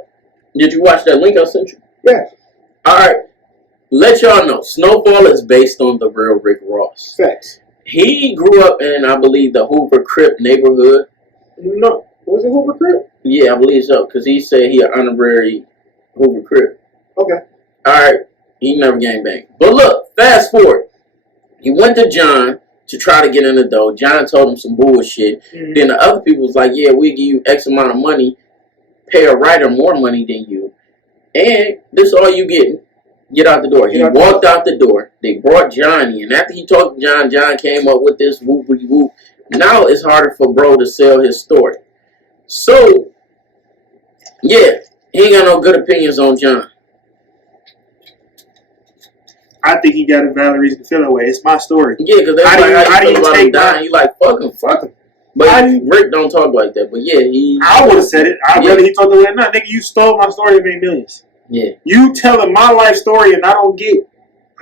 Did you watch that link I sent you? Yeah. Alright. Let y'all know, Snowfall is based on the real Rick Ross. Facts. He grew up in, I believe, the Hoover Crip neighborhood. No. Was it Hoover Crip? Yeah, I believe so. Because he said he an honorary Hoover Crip. Okay. Alright. He never gangbanged. But look, fast forward. He went to John to try to get in the dough. John told him some bullshit. Mm-hmm. Then the other people was like, yeah, we give you X amount of money, pay a writer more money than you, and this is all you getting. Get out the door. He walked out the door. They brought Johnny, and after he talked to John, John came up with this whoopity whoop. Now it's harder for bro to sell his story. So, yeah, he ain't got no good opinions on John. I think he got a valid reason to feel that way. It's my story. Yeah, because that's how do you take that? You like, fuck him. But Rick don't talk like that. But yeah, I would have said it. I'd rather he talked the way not. Nigga, you stole my story and made millions. Yeah. You telling my life story and I don't get.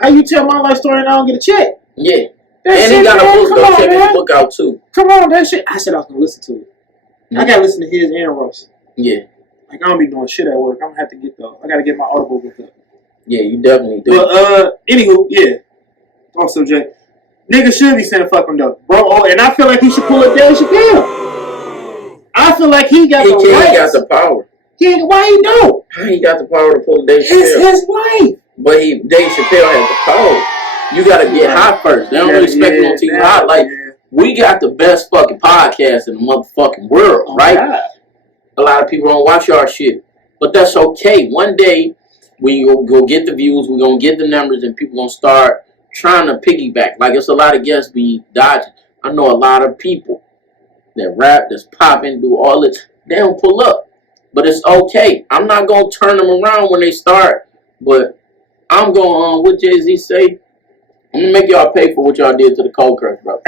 How you tell my life story and I don't get a check? Yeah. That and shit, he got man, a book. Go check his book out too. Come on, that shit. I said I was gonna listen to it. Mm-hmm. I gotta listen to his and Ross. Yeah. Like I don't be doing shit at work. I'm gonna have to I gotta get my Audible book up. Yeah, you definitely do. But anywho, yeah. Off subject. Niggas should be saying fuck him though, bro. Oh, and I feel like he should pull a Dave Chappelle. I feel like he got the rights. He got the power. Why he don't? How he got the power to pull Dave Chappelle? It's his wife. But Dave Chappelle has the power. You gotta get hot first. They don't respect him until you hot. Like we got the best fucking podcast in the motherfucking world, right? God. A lot of people don't watch our shit, but that's okay. One day we go get the views, we're gonna get the numbers, and people gonna start trying to piggyback. Like it's a lot of guests be dodging. I know a lot of people that rap, that's popping, do all this. They don't pull up, but it's okay. I'm not gonna turn them around when they start, but I'm going what Jay-Z say. I'm gonna make y'all pay for what y'all did to the Cold Crush, bro.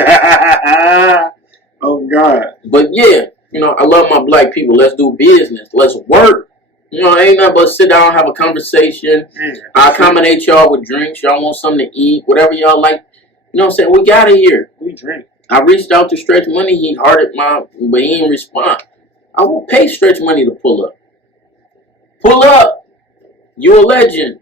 Oh God. But yeah, I love my black people. Let's do business. Let's work. Ain't nothing but sit down, have a conversation. I accommodate y'all with drinks. Y'all want something to eat, whatever y'all like. You know what I'm saying? We got it here. We drink. I reached out to Stretch Money. He hearted but he didn't respond. I will pay Stretch Money to pull up. Pull up. You a legend.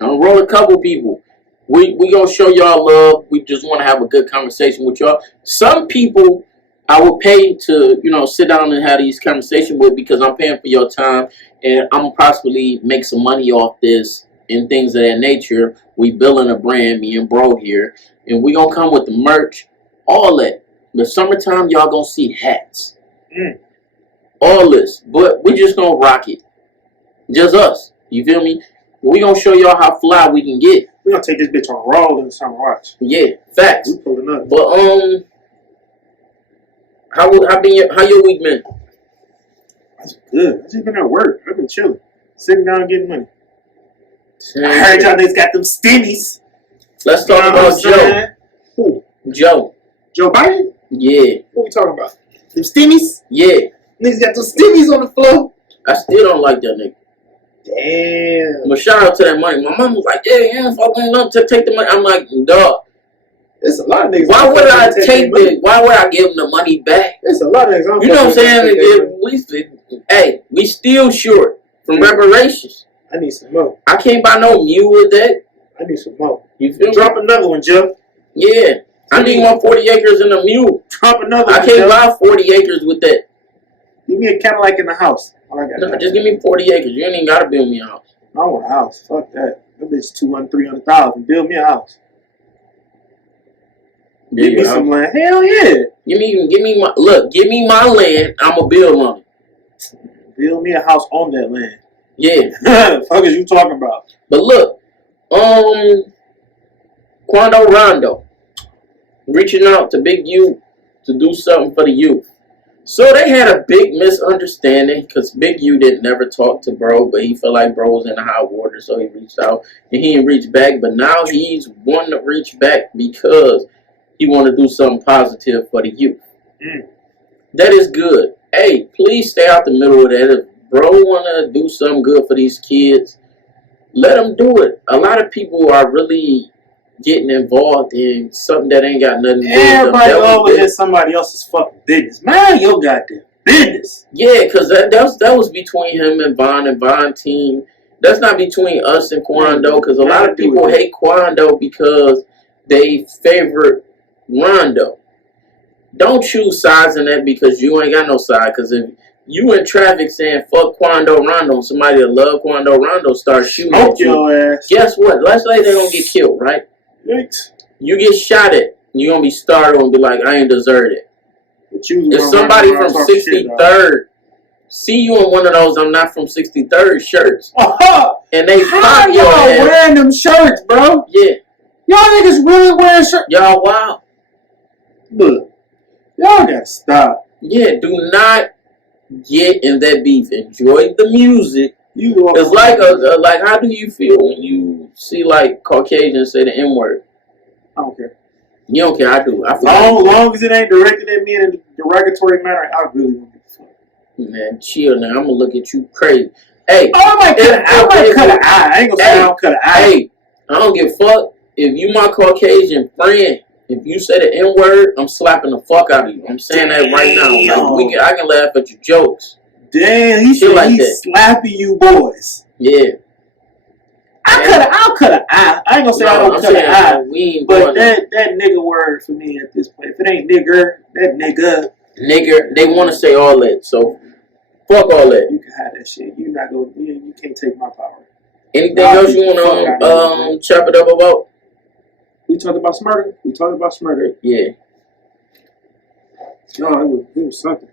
I'm roll a couple people. We gonna show y'all love. We just want to have a good conversation with y'all. Some people I will pay to, sit down and have these conversations with because I'm paying for your time and I'm gonna possibly make some money off this and things of that nature. We building a brand, me and bro here, and we gonna come with the merch, all that. The summertime, y'all gonna see hats, all this, but we just gonna rock it, just us. You feel me? We gonna show y'all how fly we can get. We gonna take this bitch on a roll in the summer. Watch. Yeah, facts. We pulling up. But how your week been? That's good. I just been at work. I've been chilling, sitting down getting money. Same I heard shit. y'all niggas got them stimmies. Let's talk about Joe. Who? Joe. Joe Biden? Yeah. What we talking about? Them stimmies? Yeah. Niggas got them stimmies on the floor. I still don't like that nigga. Damn. But shout out to that money. My mom was like, yeah, fuck on up to take the money. I'm like, dog. It's a lot of niggas. Why would I take why would I give them the money back? It's a lot of niggas. You know what I'm saying? We still short from reparations. I need some more. I can't buy no mule with that. I need some more. You feel Drop another one, Jeff. Yeah. I need my 40 acres and a mule. Drop another one. I can't buy 40 acres with that. Give me a Cadillac in the house. No, just give me 40 acres. You ain't even gotta build me a house. I want a house. Fuck that. That bitch 200,000-300,000. Build me a house. Give me some land. Hell yeah. Give me my land. I'ma build on it. Build me a house on that land. Yeah. Fuck is you talking about? But look, Quando Rondo reaching out to Big U to do something for the youth. So they had a big misunderstanding because Big U didn't never talk to bro, but he felt like bro was in the hot water, so he reached out and he didn't reach back. But now he's wanting to reach back because he want to do something positive for the youth. That is good. Hey, please stay out the middle of that. If bro want to do something good for these kids, let them do it. A lot of people are really getting involved in something that ain't got nothing to do with them. Everybody over here somebody else's fucking business. Mind your goddamn business. Yeah, because that was between him and Von team. That's not between us and Quando, because a lot of people hate Quando because they favorite Rondo. Don't choose sides in that because you ain't got no side. Because if you in traffic saying fuck Quando Rondo, somebody that love Quando Rondo starts shooting at you, your ass. Guess what? Let's say they're gonna get killed, right? Thanks. You get shot at, you're gonna be startled and be like, I ain't deserved it. If somebody from 63rd see you in one of those I'm not from 63rd shirts, and they pop your ass, wearing them shirts, bro? Yeah. Y'all niggas really wearing shirts? Y'all wild. Look, y'all gotta stop. Yeah, do not get in that beef. Enjoy the music. It's like how do you feel when you see like Caucasians say the N-word? I don't care. You don't care, I do. I feel long as it ain't directed at me in a derogatory manner, I really don't give a fuck. Man, chill now. I'm gonna look at you crazy. Hey, I might cut an eye. I ain't gonna say I don't cut an eye. Hey, I don't give a fuck. If you my Caucasian friend, if you say the N-word, I'm slapping the fuck out of you. I'm saying that right now. Like, I can laugh at your jokes. Damn, he's slapping you boys. Yeah. I'll cut an eye. I ain't gonna say I don't cut an eye. But that nigga word for me at this point. If it ain't nigger, that nigga. Nigger, they want to say all that. So, fuck all that. You can have that shit. You can't take my power. Anything else you want to chop it up about? We talked about Smurder. Yeah. No, it was something.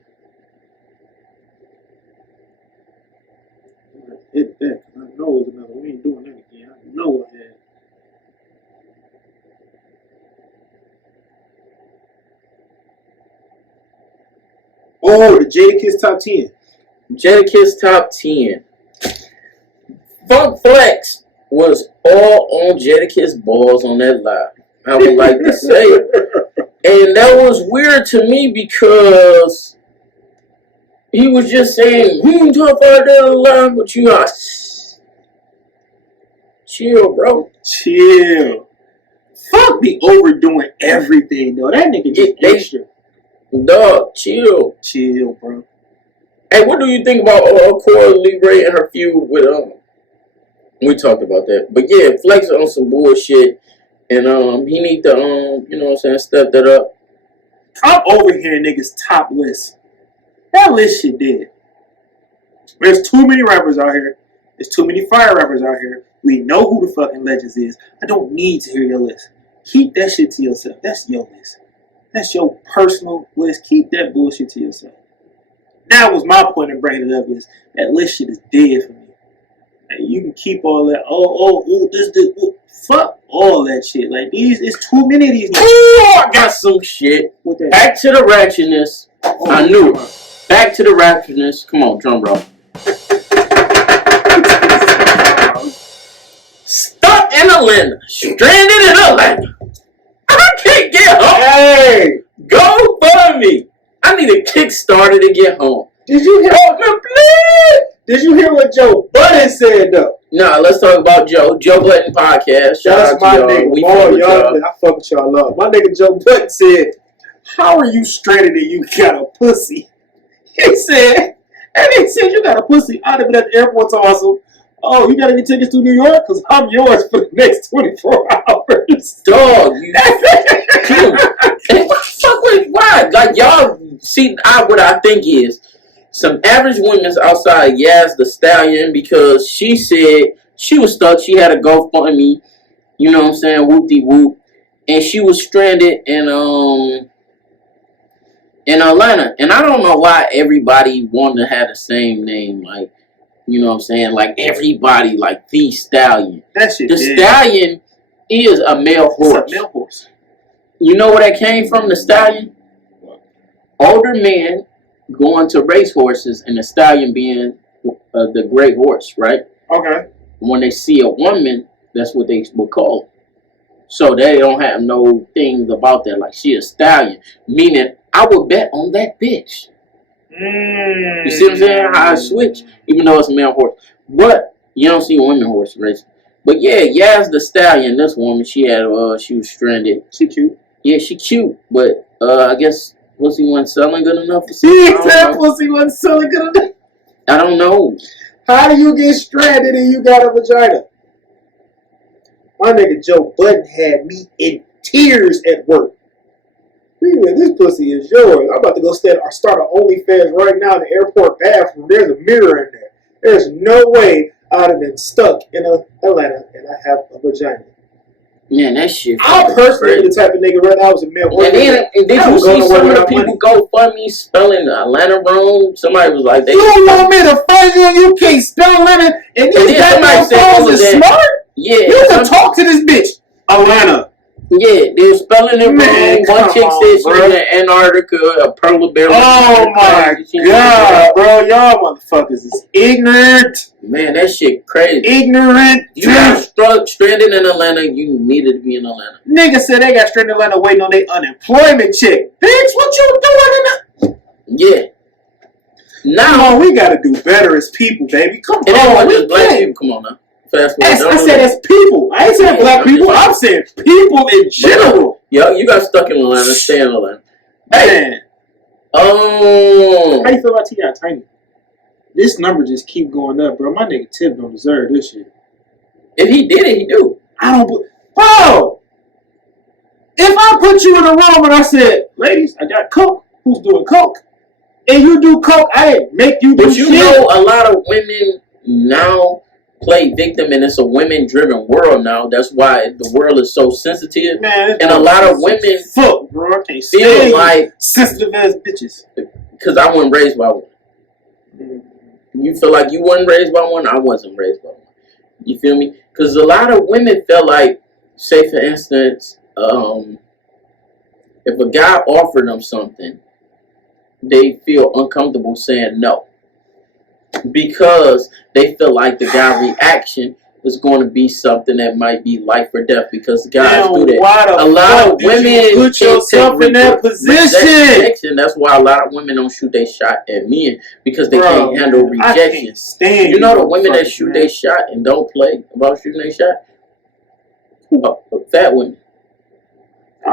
Hit that. I know it was another. We ain't doing that again. I know I had. Oh, the Jadakiss top 10. Jadakiss top 10. Funk Flex was all on Jadakiss balls on that live. I would like to say it. And that was weird to me because he was just saying, tough out there live, but you are. Chill, bro. Chill. Fuck be overdoing everything, though. That nigga just extra. Dog, chill. Chill, bro. Hey, what do you think about Cora Libre and her feud with we talked about that. But yeah, Flex on some bullshit. And he need to you know what I'm saying, step that up. I'm over here niggas top list. That list shit dead. There's too many rappers out here. There's too many fire rappers out here. We know who the fucking legends is. I don't need to hear your list. Keep that shit to yourself. That's your list. That's your personal list. Keep that bullshit to yourself. That was my point in bringing it up. Is that list shit is dead for me. And you can keep all that. Fuck all that shit. Like these, it's too many of these. Ooh, I got some shit. What that? Back to the ratchetness. I knew it. Back to the ratchetness. Come on, drum roll. Stuck in Atlanta. Stranded in Atlanta. I can't get home. Hey, Go for me. I need a Kickstarter to get home. did you hear? Help me, please. Did you hear what Joe Budden said though? Nah, let's talk about Joe Budden podcast. Shout That's out to my y'all. nigga. We Oh, fuck with y'all. y'all. I fuck with y'all love. My nigga Joe Budden said, "How are you stranded and you got a pussy?" He said, you got a pussy. I'd have been at the airport to awesome. Oh, you got any tickets to New York? Because I'm yours for the next 24 hours. Dog, you cute. And what the fuck with why? Like y'all see what I think is some average women's outside Yaz the Stallion because she said she was stuck. She had a GoFundMe, you know what I'm saying, whoop-de-whoop. And she was stranded in Atlanta. And I don't know why everybody wanted to have the same name, like, you know what I'm saying? Like everybody, like the Stallion. That shit. The Stallion is a male horse. It's a male horse. You know where that came from, the Stallion? Older men going to race horses and the Stallion being the great horse, right? Okay. When they see a woman, that's what they would call her. So they don't have no things about that. Like, she a Stallion. Meaning, I would bet on that bitch. You see what I'm saying? How I switch, even though it's a male horse. But you don't see women horse racing. But yeah, Yaz the Stallion, this woman, she was stranded. She cute. Yeah, she cute, but I guess pussy wasn't selling good enough for some. He said pussy wasn't selling good enough. I don't know. How do you get stranded and you got a vagina? My nigga Joe Budden had me in tears at work. This pussy is yours. I'm about to go start an OnlyFans right now in the airport bathroom. There's a mirror in there. There's no way I'd have been stuck in Atlanta and I have a vagina. Man, that shit. I personally the type of nigga rather I was a male. And then, did you see some of the people go funny spelling the Atlanta wrong? Somebody was like, "You want me to find you? You can't spell Atlanta, and these goddamn phones is smart." Yeah, you can talk to this bitch, Atlanta. Yeah, they were spelling it wrong. One chick said she was in Antarctica, a polar bear. Oh my god, bro. Y'all motherfuckers is ignorant. Man, that shit crazy. Ignorant. You got stranded in Atlanta, you needed to be in Atlanta. Niggas said they got stranded in Atlanta waiting on their unemployment check. Bitch, what you doing in that? Yeah. Now we gotta do better as people, baby. Come on. On, just black people. Come on now. Fast forward. I said as people. I ain't saying black people. I'm saying people in general. Yo, you got stuck in Atlanta. Stay in Atlanta. Man. Oh. How you feel about T.I. Tiny? This number just keep going up, bro. My nigga Tip don't deserve this shit. If he did it, he do. I don't. Bro! If I put you in a room and I said, ladies, I got coke. Who's doing coke? And you do coke, I didn't make you do shit. But you know a lot of women now play victim, and it's a women-driven world now. That's why the world is so sensitive. Man, and a lot of women bro. I can't feel like sensitive ass bitches. Because I wasn't raised by one. You feel like you wasn't raised by one? I wasn't raised by one. You feel me? Because a lot of women feel like, say for instance, if a guy offered them something, they feel uncomfortable saying no. Because they feel like the guy's reaction is going to be something that might be life or death, because guys do that. A lot of women put yourself in that position. That's why a lot of women don't shoot their shot at men, because they can't handle rejection. You know the women that shoot their shot and don't play about shooting their shot? Fat women.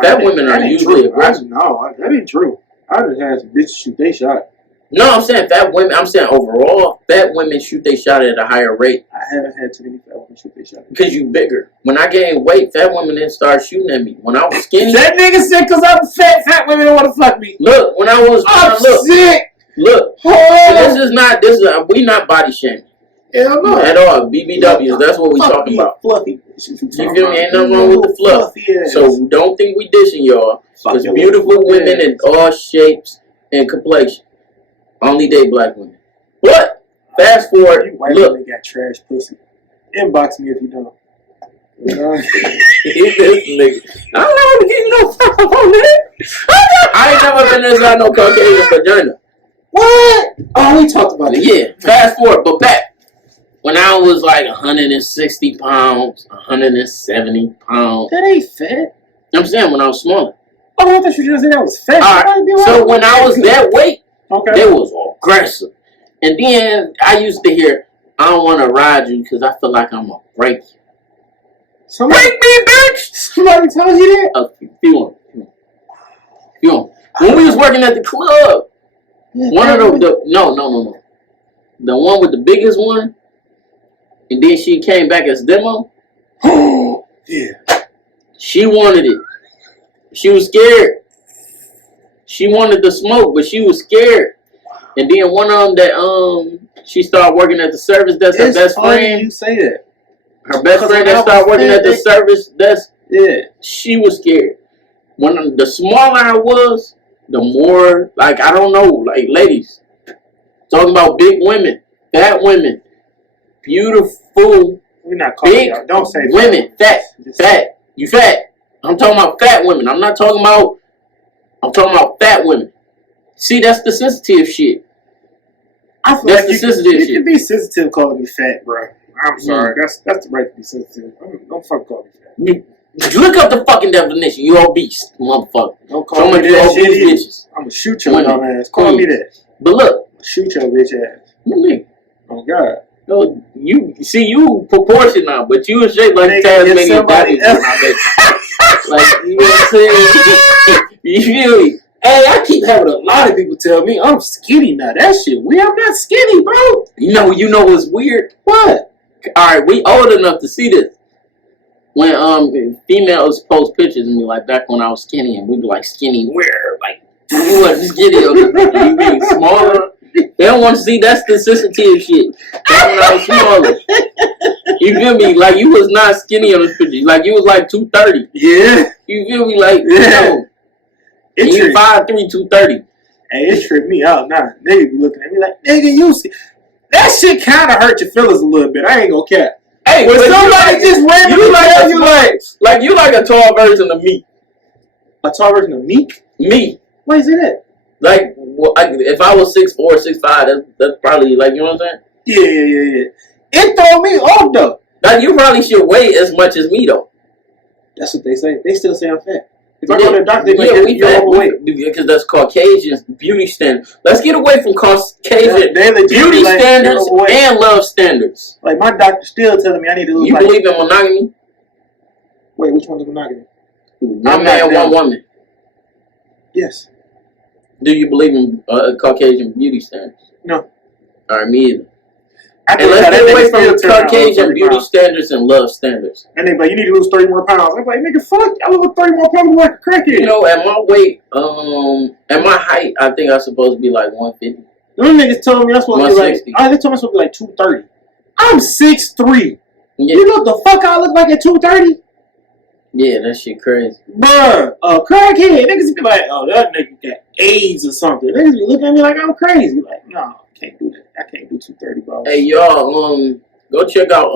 Fat women are usually aggressive. No, that ain't true. I just had some bitches shoot their shot. No, I'm saying fat women. I'm saying overall, fat women shoot their shot at a higher rate. I haven't had too many fat women shoot their shot. Because you bigger. When I gained weight, fat women didn't start shooting at me. When I was skinny, that nigga said because I'm fat women don't want to fuck me. Look, when I was sick. Look, oh. this is we not body shaming. Hell no. At all. BBWs, that's what we talking about. Fluffy. You feel me? Ain't nothing wrong with the fluff. So don't think we dishing y'all. There's beautiful women in all shapes and complexion. Only date black women. But fast forward, you white look. women got trash pussy. Inbox me if you don't. This nigga. I don't know to give you no fuck on that. I ain't never been inside no Caucasian vagina. What? Oh, we talked about it. Yeah. Fast forward, but back when I was like 160 pounds, 170 pounds. That ain't fat. I'm saying when I was smaller. Oh, I thought you were saying that was fat. All right. So when I was that weight, okay, it was aggressive. And then I used to hear, I don't want to ride you because I feel like I'm going to break you. Somebody, break me, bitch! Somebody tells you that? A few. When we was working at the club, one of the no. The one with the biggest one, and then she came back as demo. Yeah. She wanted it. She was scared. She wanted the smoke, but she was scared. And then one of them that she started working at the service desk. Her best friend. You say that. Her best friend that started working at the service desk. Yeah. She was scared. When the smaller I was, the more like I don't know, like ladies. Talking about big women, fat women, beautiful. We're not calling big y'all. Don't say women. Fat. You fat. I'm talking about fat women. I'm talking about fat women. See, that's the sensitive shit. I feel that's like the sensitive shit. You can be sensitive calling me fat, bro. I'm sorry. That's the right to be sensitive. Don't fuck call me fat. Look up the fucking definition. You obese, motherfucker. Don't call me that shit. Bitches. I'm gonna shoot your dumb ass. Call me that. But look, shoot your bitch ass. Oh God. No, you proportion now, but you in shape like Tasmanian daddy. Like, you know what I'm saying? You feel me? Hey, I keep having a lot of people tell me I'm skinny now. That shit weird. I'm not skinny, bro. You know what's weird? What? Alright, we old enough to see this. When females post pictures of me, like back when I was skinny, and we be like, skinny where? Like, you wasn't skinny, you being smaller. They don't want to see that's the sensitive shit. Back when I was smaller. You feel me? Like, you was not skinny on this picture. Like, you was like 230. Yeah. You feel me? Like, yeah. You 5'3", 230. Hey, it tripped me out now. Nigga be looking at me like, nigga, you see. That shit kind of hurt your feelings a little bit. I ain't gonna cap. Hey, when somebody just randomly you like a tall version of me. A tall version of me? Me. Why is it that? Like, if I was 6'4", 6'5", that's probably, like, you know what I'm saying? Yeah. It throw me off, though. Like, you probably should weigh as much as me, though. That's what they say. They still say I'm fat. If I go to the doctor, they we fat. Because that's Caucasian beauty standards. Let's get away from Caucasian beauty standards and love standards. Like, my doctor still telling me I need to lose. You believe in monogamy? Wait, which one is monogamy? One man, one woman. Yes. Do you believe in Caucasian beauty standards? No. All right, me either. And let's get away from Caucasian beauty standards and love standards. And they like, you need to lose 30 more pounds. I'm like, nigga, fuck, I lose 30 more pounds like a crackhead. You know, at my weight, at my height, I think I'm supposed to be like 150. Them niggas told me I'm supposed to be like, they told me I'm supposed to be like 230. I'm 6'3". Yeah. You know what the fuck I look like at 230? Yeah, that shit crazy. Bruh, a crackhead. Niggas be like, oh, that nigga got AIDS or something. Niggas be looking at me like I'm crazy. Like, no. Can't do that. I can't do 230, bro. Hey, y'all, go check out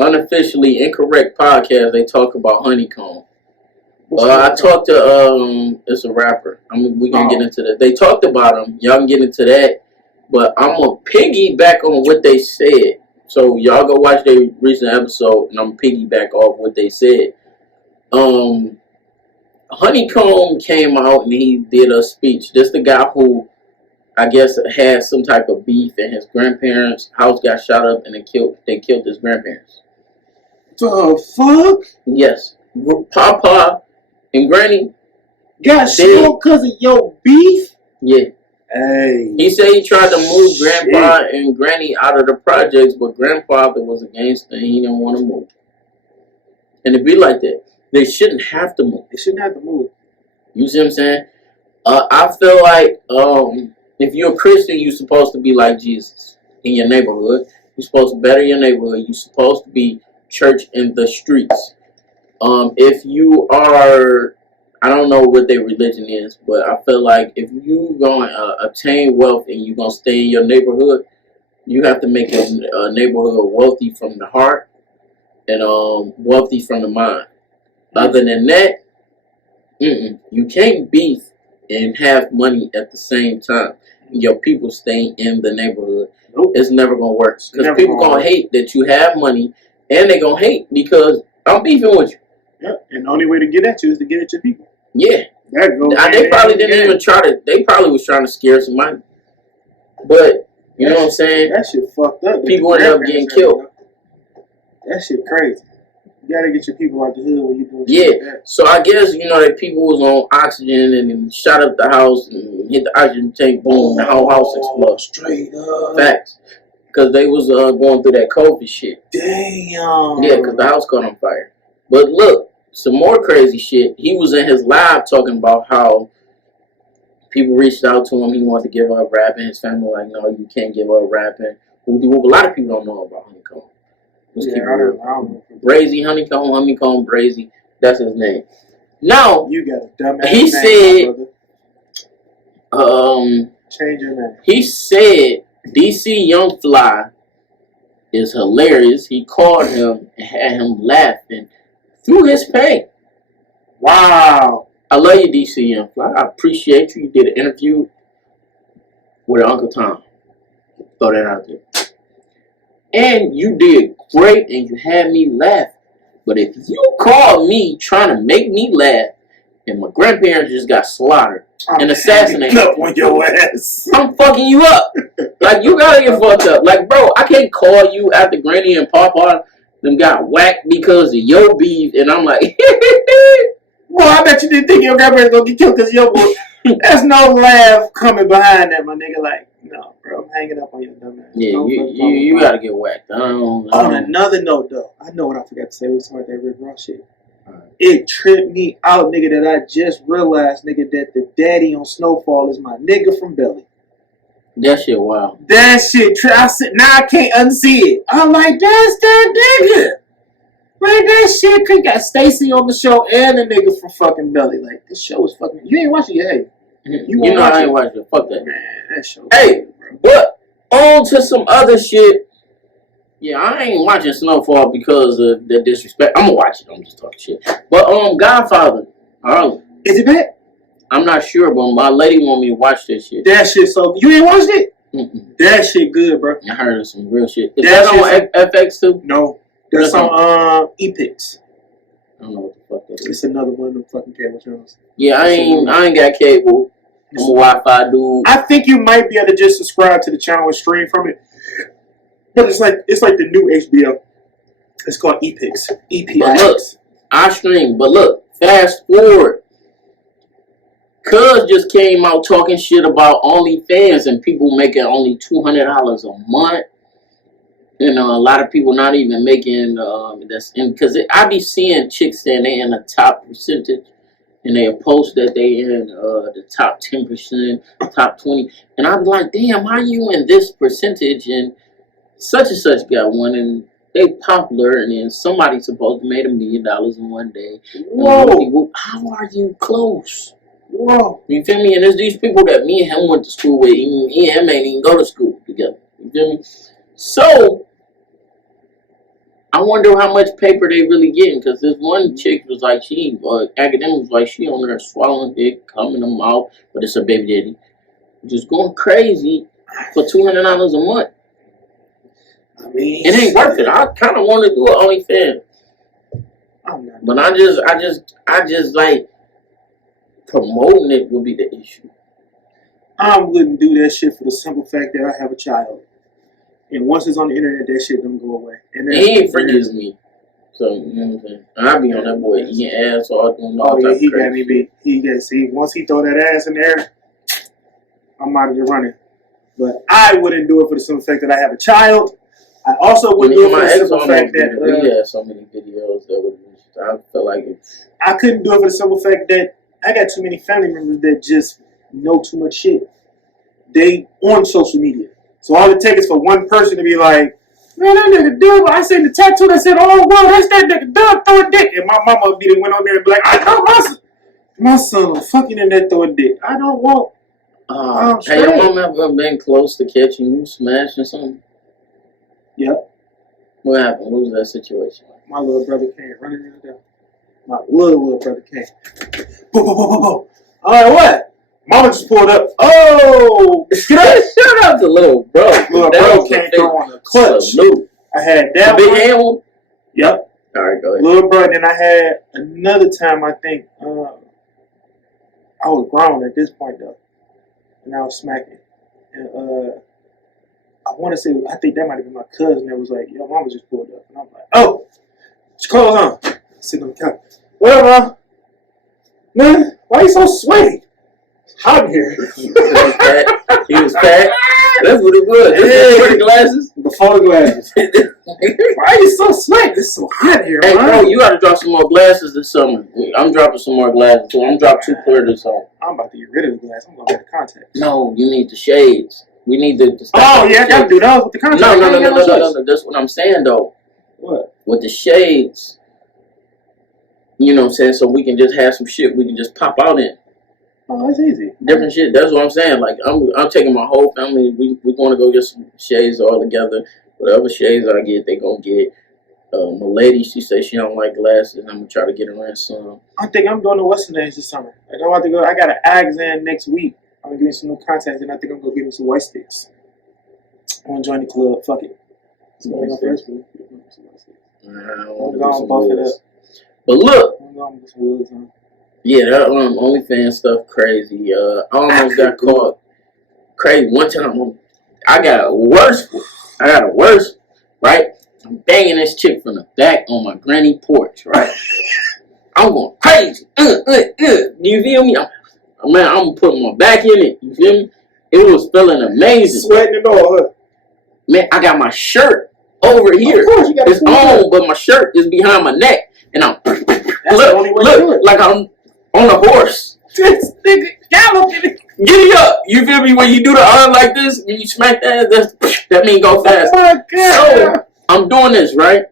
Unofficially Incorrect podcast. They talk about honeycomb. I talked to it's a rapper. We gonna get into that. They talked about him. Y'all can get into that, but I'm gonna piggyback on what they said. So y'all go watch their recent episode, and I'm piggyback off what they said. Honeycomb came out and he did a speech. This the guy who, I guess, had some type of beef, and his grandparents' house got shot up, and they killed his grandparents. The fuck? Yes, Papa and Granny got shot because of your beef. Yeah. Hey. He said he tried to move Grandpa and Granny out of the projects, but Grandfather was against it and he didn't want to move. And it be like that. They shouldn't have to move. They shouldn't have to move. You see what I'm saying? I feel like If you're a Christian, you're supposed to be like Jesus in your neighborhood. You're supposed to better your neighborhood. You're supposed to be church in the streets. If you are, I don't know what their religion is, but I feel like if you going to obtain wealth and you're going to stay in your neighborhood, you have to make a neighborhood wealthy from the heart and wealthy from the mind. Other than that, you can't beef and have money at the same time. Your people stay in the neighborhood. Nope. It's never gonna work because people gonna hate that you have money, and they gonna hate because I'm beefing with you. Yeah, and the only way to get at you is to get at your people. Yeah, that goes. They probably didn't even try to. They probably was trying to scare somebody, but you know what I'm saying. That shit fucked up. People end up getting killed. That shit crazy. You gotta get your people out the hood when you doing shit like that. So I guess that people was on oxygen and then shot up the house and hit the oxygen tank, boom, the whole house exploded. Straight up. Facts. Because they was going through that COVID shit. Damn. Yeah, because the house caught on fire. But look, some more crazy shit. He was in his live talking about how people reached out to him. He wanted to give up rapping. His family like, no, you can't give up rapping. A lot of people don't know about Honeycomb. Let's keep it real. I don't know. Breezy, Honeycomb, Breezy. That's his name. Now, you got a dumbass he name, said, change your name. He said DC Young Fly is hilarious. He called him and had him laughing through his pain. Wow. I love you, DC Young Fly. I appreciate you. You did an interview with Uncle Tom. Throw that out there. And you did great and you had me laugh. But if you call me trying to make me laugh and my grandparents just got slaughtered and assassinated up on your ass, I'm fucking you up. Like, you gotta get fucked up. Like, bro, I can't call you after Granny and Papa them got whacked because of your beef. And I'm like, well, I bet you didn't think your grandparents gonna get killed because of your boy. There's no laugh coming behind that, my nigga. Like, no, bro, I'm hanging up on your dumb ass. Yeah, you gotta get whacked. On another note, though, I know what I forgot to say. We was talking about that Rick Ross shit. It tripped me out, nigga, that I just realized, nigga, that the daddy on Snowfall is my nigga from Belly. That shit wild. That shit, I said, now I can't unsee it. I'm like, that's that nigga. Like, that shit, we got Stacy on the show and the nigga from fucking Belly. Like, this show is fucking, you ain't watching it, hey. You know I ain't watching it. Fuck that. Man, that show. Hey, but on to some other shit. Yeah, I ain't watching Snowfall because of the disrespect. I'm gonna watch it. I'm just talking shit. But Godfather, is it bad? I'm not sure, but my lady want me to watch this shit. That shit so you ain't watched it? That shit good, bro. I heard of some real shit. Is that on FX too? No, that's on Epix. I don't know what the fuck that is. It's another one of them fucking cable channels. Yeah, I ain't got cable. I'm a Wi-Fi dude. I think you might be able to just subscribe to the channel and stream from it. But it's like the new HBO. It's called Epix. EPX. But look, I stream. But look, fast forward. Cuz just came out talking shit about OnlyFans and people making only $200 a month. You know, a lot of people not even making because I be seeing chicks saying they in the top percentage. And they post that they in the top 10%, top 20. And I'm like, damn, how you in this percentage? And such got one, and they popular, and then somebody's supposed to make $1 million in one day. Whoa. How are you close? Whoa. You feel me? And there's these people that me and him went to school with. Me and him ain't even go to school together. You feel me? So I wonder how much paper they really getting, because this one chick was like, academic was like, she on there swallowing dick, coming them out, but it's her baby daddy. Just going crazy for $200 a month. I mean, it ain't worth it. I kind of want to do it OnlyFans. But I just like, promoting it will be the issue. I wouldn't do that shit for the simple fact that I have a child. And once it's on the internet, that shit don't go away. And he ain't forgives me. So, you know what I'm saying? I be on that boy eating ass all doing all type of crazy. He got me beat. Once he throw that ass in there, I'm out of the running. But I wouldn't do it for the simple fact that I have a child. I also wouldn't do it for the simple fact that we had so many videos that would. I felt like it. I couldn't do it for the simple fact that I got too many family members that just know too much shit. they on social media. So all it takes is for one person to be like, man, that nigga Doug, I seen the tattoo that said, oh, well, that's that nigga Doug throwing dick. And my mama immediately went on there and be like, I know my son was fucking in there throwing dick. I don't want. Hey, your mom ever been close to catching you smashing something? Yep. What happened? What was that situation? My little brother came running in there. My little brother came. Boom, boom, boom, boom, boom. All right, what? Mama just pulled up. Oh! Shout out to little bro. Little bro came through on the clutch. Salute. I had that big one. animal? Yep. All right, go ahead. Little bro. Then I had another time, I think, I was grown at this point, though. And I was smacking. And I want to say, I think that might have been my cousin that was like, yo, mama just pulled up. And I'm like, oh, what's clothes on? Sitting on the couch. Well, man, why you so sweaty? It's hot in here. He was fat. That's what it was. Before the glasses? Before the glasses. Why are you so sweaty? It's so hot here, hey, man. bro, you gotta drop some more glasses this summer. I'm dropping some more glasses too. I'm dropping 2 clear this summer. I'm about to get rid of the glass. I'm going to get the contacts. No, you need the shades. We need the oh, yeah, I got to do those with the contacts. No. That's what I'm saying, though. What? With the shades, you know what I'm saying? So we can just have some shit we can just pop out in. Oh, that's easy. Different shit. That's what I'm saying. Like, I'm taking my whole family. We going to go get some shades all together. Whatever shades I get, they going to get. My lady, she says she don't like glasses. I'm going to try to get her in some. I think I'm going to Western Days this summer. Like, I'm about to go. I got an ag exam next week. I'm going to give me some new contacts, and I think I'm going to give me some white sticks. I'm going to join the club. Fuck it. I'm going to go first. I'm going to buff it up. But look. I'm going to some woods, huh? Yeah, that OnlyFans stuff crazy. I almost got caught crazy one time. I got a worse, right? I'm banging this chick from the back on my granny porch, right? I'm going crazy. You feel me? I'm putting my back in it. You feel me? It was feeling amazing. Sweating and all, huh? Man, I got my shirt over here. Of course, you got it's on, but my shirt is behind my neck, and I'm look like I'm on a horse. This nigga galloping. Giddy up. You feel me? When you do the arm like this, when you smack that mean go fast. Oh my God. So, I'm doing this, right?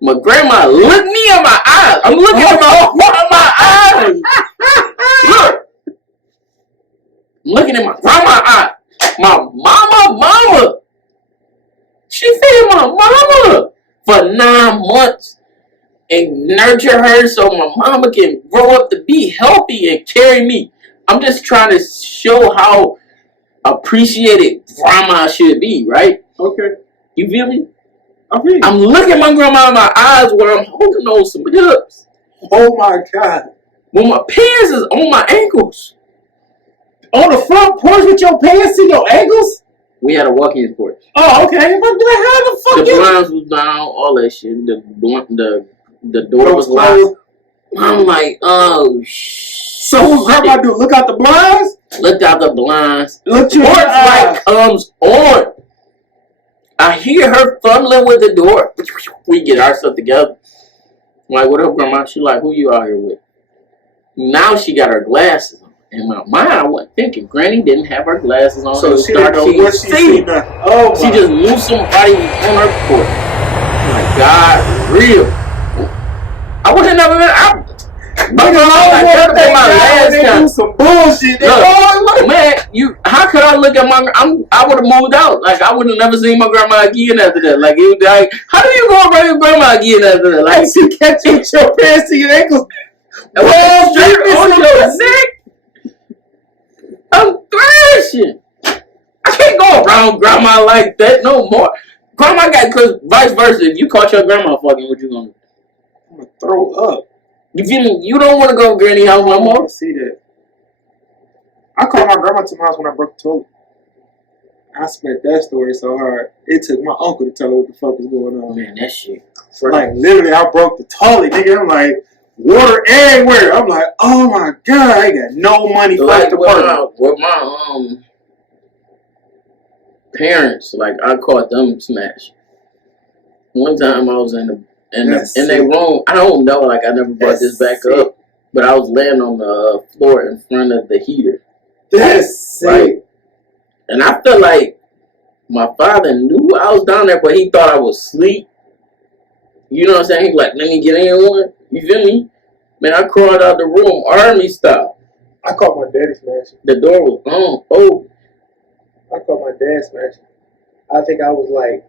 My grandma looked me in my eyes. I'm looking at my eyes. Look. I'm looking at my grandma's eye. My mama. She fed my mama for 9 months. And nurture her so my mama can grow up to be healthy and carry me. I'm just trying to show how appreciated grandma should be, right? Okay. You feel me? I feel you. I'm looking at my grandma in my eyes where I'm holding on some hips. Oh my God. When my pants is on my ankles. On the front porch with your pants in your ankles? We had a walk-in porch. Oh, okay. How the fuck the blinds was down, all that shit. The door was locked. I'm like, oh, shit. So what grandma do? Look out the blinds? Looked out the blinds. Look your porch light comes on. I hear her fumbling with the door. We get our stuff together. I'm like, what up, grandma? She like, who you out here with? Now she got her glasses on. In my mind, I wasn't thinking. Granny didn't have her glasses on. So she didn't know what she seen. Oh, she just knew somebody was on her porch. My God, real. I would have never been. Some bullshit. Look, man, how could I look at I would have moved out. Like, I would have never seen my grandma again after that. Like, it was like, how do you go around your grandma again after that? Like, she catch you with your pants to your ankles. Well, straight on your neck. I'm thrashing. I can't go around grandma like that no more. Grandma cause vice versa. If you caught your grandma fucking, what you gonna do? I'm gonna throw up. You feel me? You don't want to go to granny house no more? I see that. I called my grandma to my house when I broke the toilet. I spent that story so hard. It took my uncle to tell her what the fuck was going on. Man, that shit. Like, literally, I broke the toilet, nigga. I'm like, water everywhere. I'm like, oh my God, I got no money for the apartment. With my parents, like, I caught them smash. One time I was in their room. I don't know, like, I never brought this back up, but I was laying on the floor in front of the heater. That's right. And I felt like my father knew I was down there, but he thought I was asleep. You know what I'm saying? He like, let me get in one. You feel me? Man, I crawled out the room, army style. I caught my daddy smashing. The door was on. Oh. I caught my dad smashing. I think I was like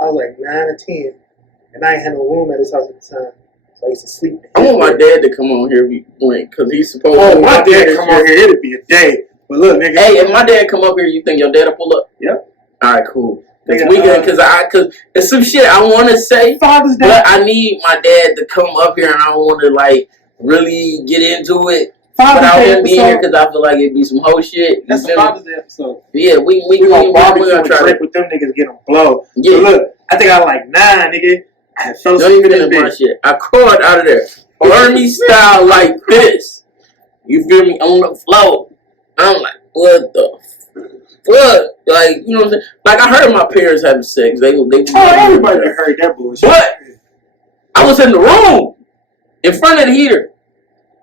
9 or 10, and I ain't had no room at his house at the time, so I used to sleep. I want my dad to come on here because he's supposed to. Oh, my dad come on here, it'd be a day. But look, nigga. Hey, if my dad come up here, you think your dad will pull up? Yep. All right, cool. Cause it's some shit I want to say, Father's Day. But I need my dad to come up here, and I want to like really get into it. Father's without Day him being here, episode. because I feel like it'd be some whole shit. That's the Father's Day episode. Yeah, we gonna barbecue and try drink with them niggas, get them blow. Yeah. But look, I think I was like 9, nigga. I had fell asleep in this my bitch. shit. I crawled out of there, army style, like this. You feel me? On the floor. I'm like, what the fuck? Like, you know what I'm saying? Like, I heard my parents having sex. They everybody heard that bullshit. But I was in the room, in front of the heater.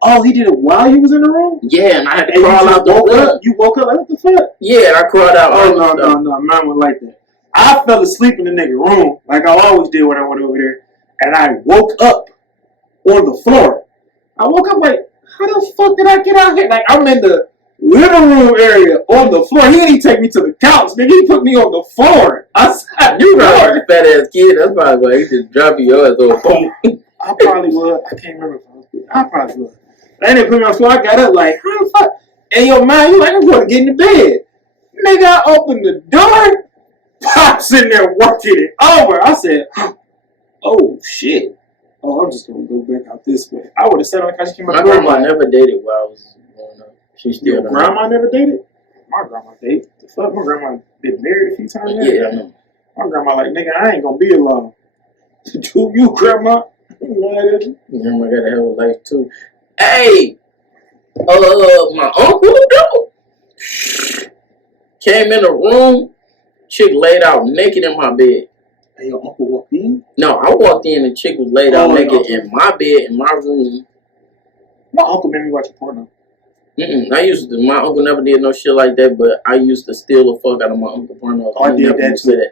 Oh, he did it while you was in the room? Yeah, and I had to crawl out the room. You woke up like, what the fuck? Yeah, and I crawled out. Oh, no. Mine was like that. I fell asleep in the nigga room, like I always did when I went over there. And I woke up on the floor. I woke up like, how the fuck did I get out here? Like, I'm in the living room area on the floor. He didn't take me to the couch, nigga. He put me on the floor. You probably a fat ass kid. That's probably why he just dropped your ass on the phone. I probably would. I can't remember if I was good. I probably would. They didn't put me on the floor. I got up like, how the fuck? And your mind, you like, I'm going to get in the bed. Nigga, I opened the door. Pop's in there working it over. I said, oh, shit. Oh, I'm just going to go back out this way. I would have sat on the couch. My grandma never dated while I was growing up. She still Your grandma never dated? My grandma dated. The fuck? My grandma been married a few times. Yeah, I know. My grandma like, nigga, I ain't going to be alone. Do you, grandma? Grandma got to have a life, too. Hey! My uncle, though, came in the room. Chick laid out naked in my bed. And your uncle walked in? No, I walked in and chick was laid out naked in my bed, in my room. My uncle made me watch a porno. My uncle never did no shit like that, but I used to steal the fuck out of my uncle porno. Oh, I did that too.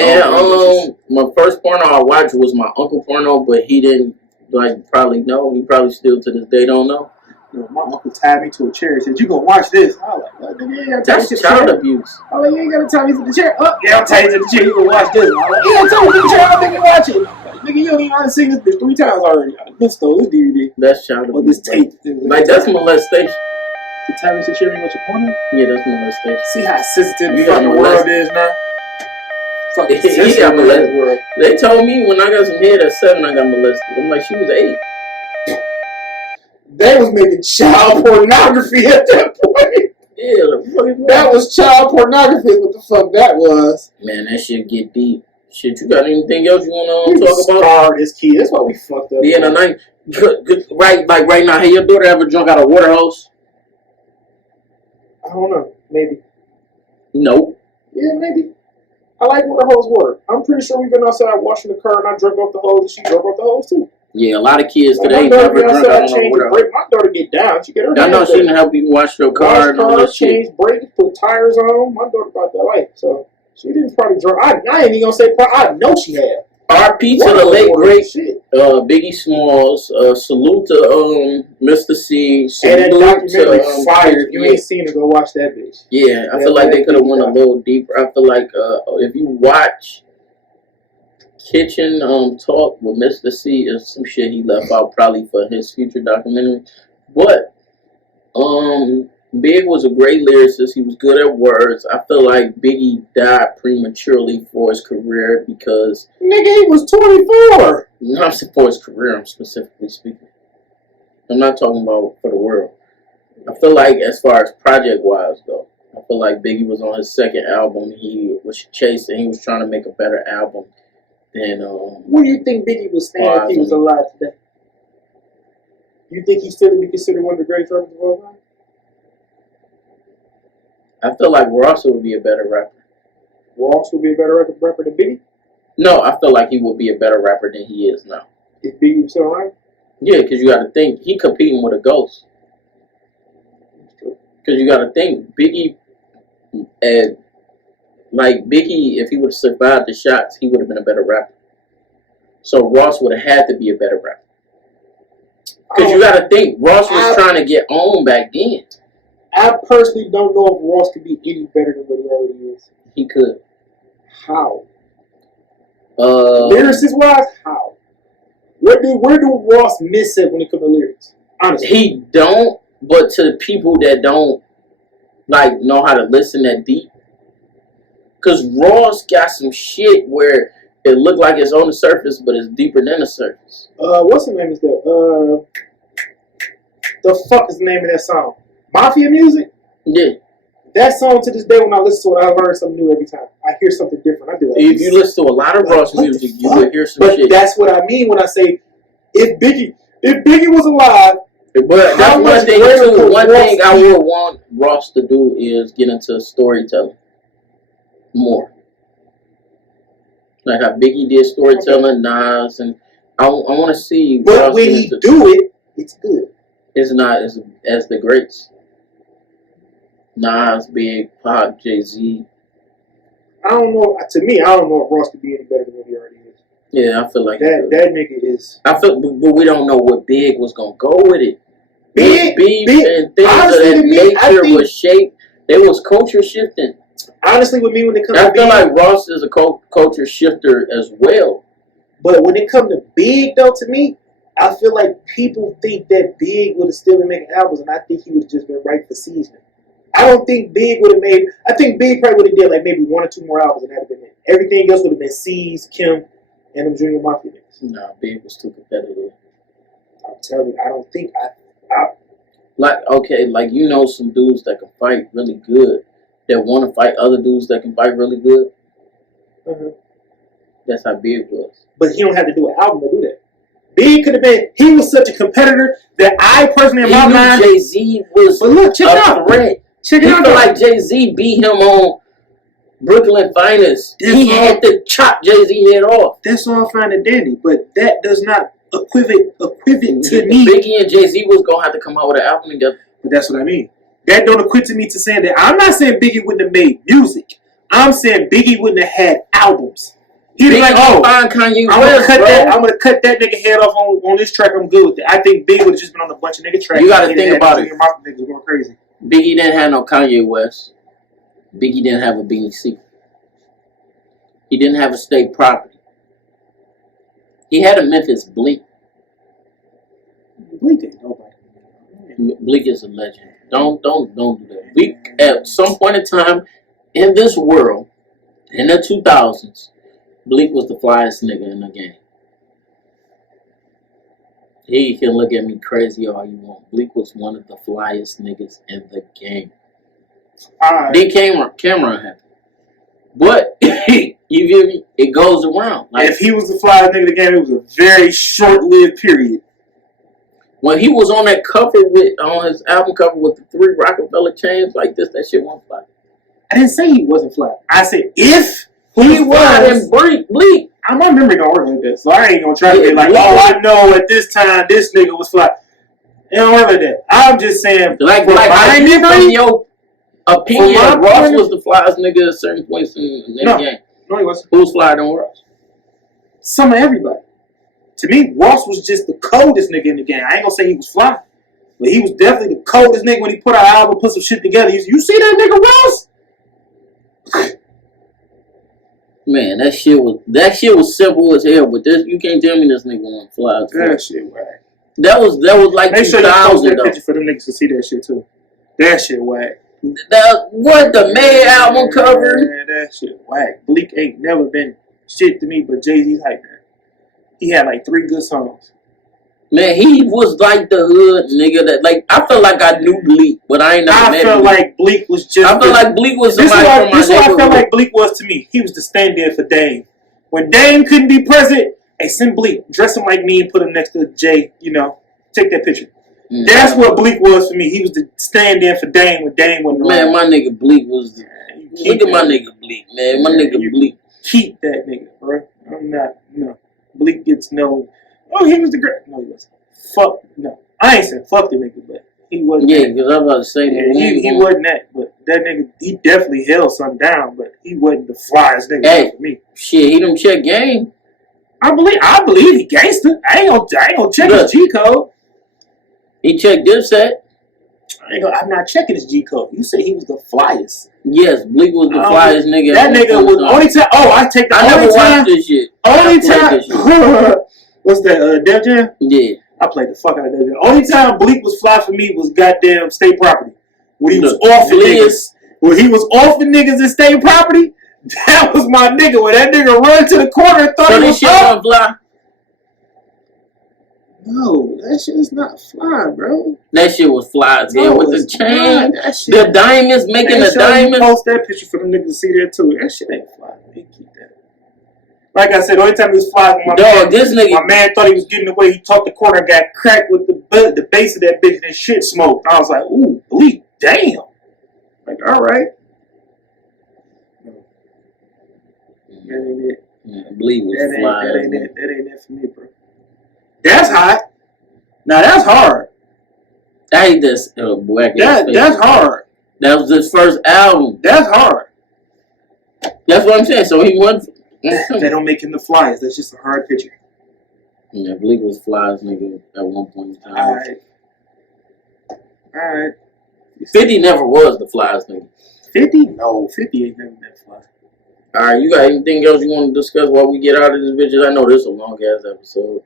And my first porno I watched was my uncle porno, but he didn't probably know. He probably still to this day don't know. No, my uncle tied me to a chair and said, "You gonna watch this?" I was like, "You ain't gotta tie me to the chair." That's child abuse. I was like, "You ain't gotta tie me to the chair." Oh, yeah, I'll tie you to the chair. You gonna watch this? I was like, "Yeah, tie me to the chair. I'll make you watch it." Like, nigga, you don't even want to see this bitch 3 times already. I just stole this DVD. That's child abuse. Or this tape. Like, that's molestation. To tie me to the chair and watch a porno? Yeah, that's molestation. See how sensitive the fucking world is now? Fucking sensitive world. They told me when I got some head at 7, I got molested. I'm like, she was 8. They was making child pornography at that point. Yeah, that was child pornography. What the fuck that was? Man, that shit get deep. Shit, you got anything else you want to talk about? Scarred this kid. That's why we fucked up. Yeah, the night. Right, like right now. Hey, your daughter ever drunk out of a water hose? I don't know. Maybe. Nope. Yeah, maybe. I like water hose water. I'm pretty sure we've been outside washing the car and I drank off the hose and she drank off the hose too. Yeah, a lot of kids like today never drink out of water hose. My daughter get down. She get her. I know she didn't help you wash your car and all that shit. Change brakes, put tires on. My daughter about that life, so she didn't probably drink. I ain't even gonna say. I know she had. RP to the late great Biggie Smalls. Salute to Mr. C. And that documentary fire. If you ain't seen it, go watch that bitch. Yeah, I feel like they could have went a little deeper. I feel like if you watch Kitchen Talk with Mr. C, is some shit he left out probably for his future documentary. But Big was a great lyricist. He was good at words. I feel like Biggie died prematurely for his career because... Nigga, he was 24! Not for his career, I'm specifically speaking. I'm not talking about for the world. I feel like as far as project-wise, though, I feel like Biggie was on his second album. He was chasing. He was trying to make a better album than... What do you think Biggie was saying if he was alive today? You think he still would be considered one of the greatest rappers of all time? I feel like Ross would be a better rapper. Ross would be a better rapper than Biggie? No, I feel like he would be a better rapper than he is now. If Biggie was still around? Yeah, because you got to think, he competing with a ghost. Because you got to think, Biggie And like Biggie, if he would have survived the shots, he would have been a better rapper. So Ross would have had to be a better rapper. Because you got to think, Ross was trying to get on back then. I personally don't know if Ross could be any better than what he already is. He could. How? Lyricist wise, how? Where do Ross miss it when it comes to lyrics? Honestly, he don't. But to the people that don't like know how to listen that deep, because Ross got some shit where it looked like it's on the surface, but it's deeper than the surface. What's the name of that? The fuck is the name of that song? Mafia Music? Yeah. That song to this day, when I listen to it, I learn something new every time. I hear something different. I be like, if you listen to a lot of Ross music, you will hear some shit. But that's what I mean when I say, if Biggie was alive, but that's one thing too. One thing I would want Ross to do is get into storytelling more. Like how Biggie did storytelling, Nas, and I want to see. But Ross when he do it, it's good. It's not as the greats. Nas, Big, Pop, Jay-Z. I don't know. To me, I don't know if Ross could be any better than what he already is. Yeah, I feel like that nigga is. I feel, but we don't know what Big was gonna go with it. Big and things honestly, of that nature was shaped. It was culture shifting. Honestly, with me, when it comes to Big, I feel like Ross is a culture shifter as well. But when it comes to Big, though, to me, I feel like people think that Big would have still been making albums, and I think he would have just been right for seasoning. I don't think Big would have made. I think Big probably would have did like maybe 1 or 2 more albums, and that'd have been it. Everything else would have been C's, Kim, and them Junior Mafia niggas. Nah, Big was too competitive. I'm telling you, I don't think I like okay, like you know some dudes that can fight really good, that want to fight other dudes that can fight really good. That's how Big was. But he don't have to do an album to do that. Big could have been. He was such a competitor that I personally, in my mind, Jay-Z was. But look, check it out. Check it out. Like Jay-Z beat him on Brooklyn Finest. He had to chop Jay-Z head off. That's all fine and dandy, but that does not equivocate to me. Biggie and Jay-Z was gonna have to come out with an album together. But that's what I mean. That don't equate to me to saying that. I'm not saying Biggie wouldn't have made music. I'm saying Biggie wouldn't have had albums. He'd be like, oh, Kanye I'm gonna cut that nigga head off on this track. I'm good with it. I think Biggie would have just been on a bunch of nigga tracks. You gotta think about it. Niggas going crazy. Biggie didn't have no Kanye West. Biggie didn't have a Beanie Sigel. He didn't have a state property. He had a Memphis Bleak. Bleak ain't nobody. Bleak is a legend. Don't do that. Bleak, at some point in time in this world, in the 2000s, Bleak was the flyest nigga in the game. He can look at me crazy all you want. Bleak was one of the flyest niggas in the game. Then Cameron happened. But, you feel me? It goes around. Like, if he was the flyest nigga in the game, it was a very short-lived period. When he was on that cover on his album cover with the 3 Rockefeller chains like this, that shit wasn't fly. I didn't say he wasn't fly. I said if he was Bleak. My memory don't work like this, so I ain't gonna try to be like, oh, I know at this time this nigga was fly. It don't work like that. I'm just saying, like my memory, your opinion, Ross was the flyest nigga at certain points in the game. No, he wasn't. Who was flyer than Ross? Some of everybody. To me, Ross was just the coldest nigga in the game. I ain't gonna say he was fly, but he was definitely the coldest nigga when he put out an album, put some shit together. You see that nigga Ross? Man, that shit was simple as hell. But this, you can't tell me this nigga won't fly. That shit whack. That was like 2000 Make sure you post that picture for them niggas to see that shit too. That shit whack. What the May album cover? Man, that shit whack. Bleak ain't never been shit to me, but Jay-Z's hype man. He had like 3 good songs. Man, he was like the hood nigga that, like, I felt like I knew Bleak, but I ain't never met him. I felt like Bleak was just... I felt like Bleak was somebody from my neighborhood. This is what I felt like Bleak was to me. He was the stand-in for Dame. When Dame couldn't be present, hey, send Bleak. Dress him like me and put him next to Jay, you know. Take that picture. Mm-hmm. That's what Bleak was for me. He was the stand-in for Dame when Dame wasn't around. Man, my nigga Bleak was... Look at my nigga Bleak, man. My nigga Bleak. Keep that nigga, bro. I'm not... No. Bleak gets no... Oh, he was the great... No, he wasn't. Fuck, no. I ain't saying fuck the nigga, but He wasn't. Yeah, that. because I'm about to say He wasn't that, but that nigga, he definitely held something down, but he wasn't the flyest nigga Hey, for me. Shit, he don't check game. I believe he gangster. I ain't gonna check his G code. He checked Dipset. I'm not checking his G code. You said he was the flyest. Yes, Bleak was the flyest nigga. That nigga was only time. Oh, I take the I only never time. watched this shit. Only time. What's that? Def Jam? Yeah. I played the fuck out of Def Jam. Only time Bleak was fly for me was goddamn state property. When he was offing niggas. When he was offing niggas in state property, that was my nigga. When that nigga run to the corner and thought he was shit fly. No, that shit is not fly, bro. That shit was fly, no, with the chain, the diamonds, making the diamonds. Post that picture for them niggas to see there too. That shit ain't fly. They keep that. Like I said, the only time he was fly, my man thought he was getting away. He talked the corner, got cracked with the base of that bitch, and shit smoked. I was like, ooh, Bleak, damn. Like, all right. That ain't it. Yeah, Bleak was fly. That ain't it for me, bro. That's hot. Now that's hard. I hate this Black. That's hard. That was his first album. That's hard. That's what I'm saying. So he won. They don't make him the flyest. That's just a hard picture. Yeah, Bleak was flyest nigga at one point in time. All right. 50 never was the flyest nigga. 50? No, 50 ain't never been fly. All right, you got anything else you want to discuss while we get out of this bitch? I know this is a long ass episode.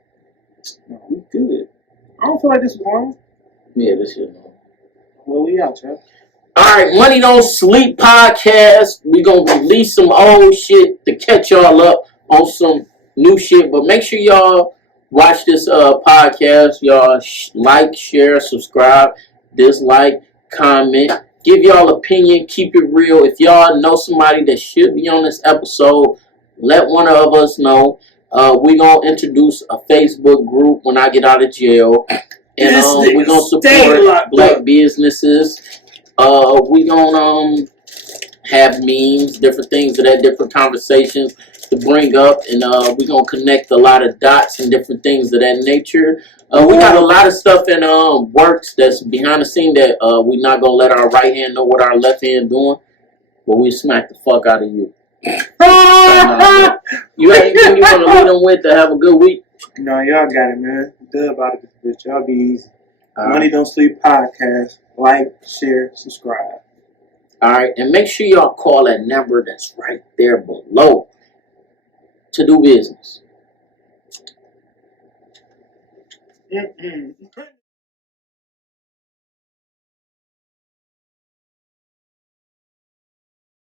No, we good. I don't feel like this was long. Yeah, this shit long. Well, we out, y'all. Alright, Money Don't Sleep podcast. We gonna release some old shit to catch y'all up on some new shit. But make sure y'all watch this podcast. Y'all like, share, subscribe, dislike, comment. Give y'all opinion. Keep it real. If y'all know somebody that should be on this episode, let one of us know. We gonna introduce a Facebook group when I get out of jail. And we gonna support black businesses. We gonna have memes, different things of that, different conversations to bring up, and we gonna connect a lot of dots and different things of that nature. We got a lot of stuff in works that's behind the scene that we not gonna let our right hand know what our left hand doing, but we smack the fuck out of you. You got anything you want to lead them with to have a good week? No, y'all got it, man. Dub about it, bitch. Y'all be easy. Money Don't Sleep podcast. Like, share, subscribe. Alright, and make sure y'all call that number that's right there below to do business.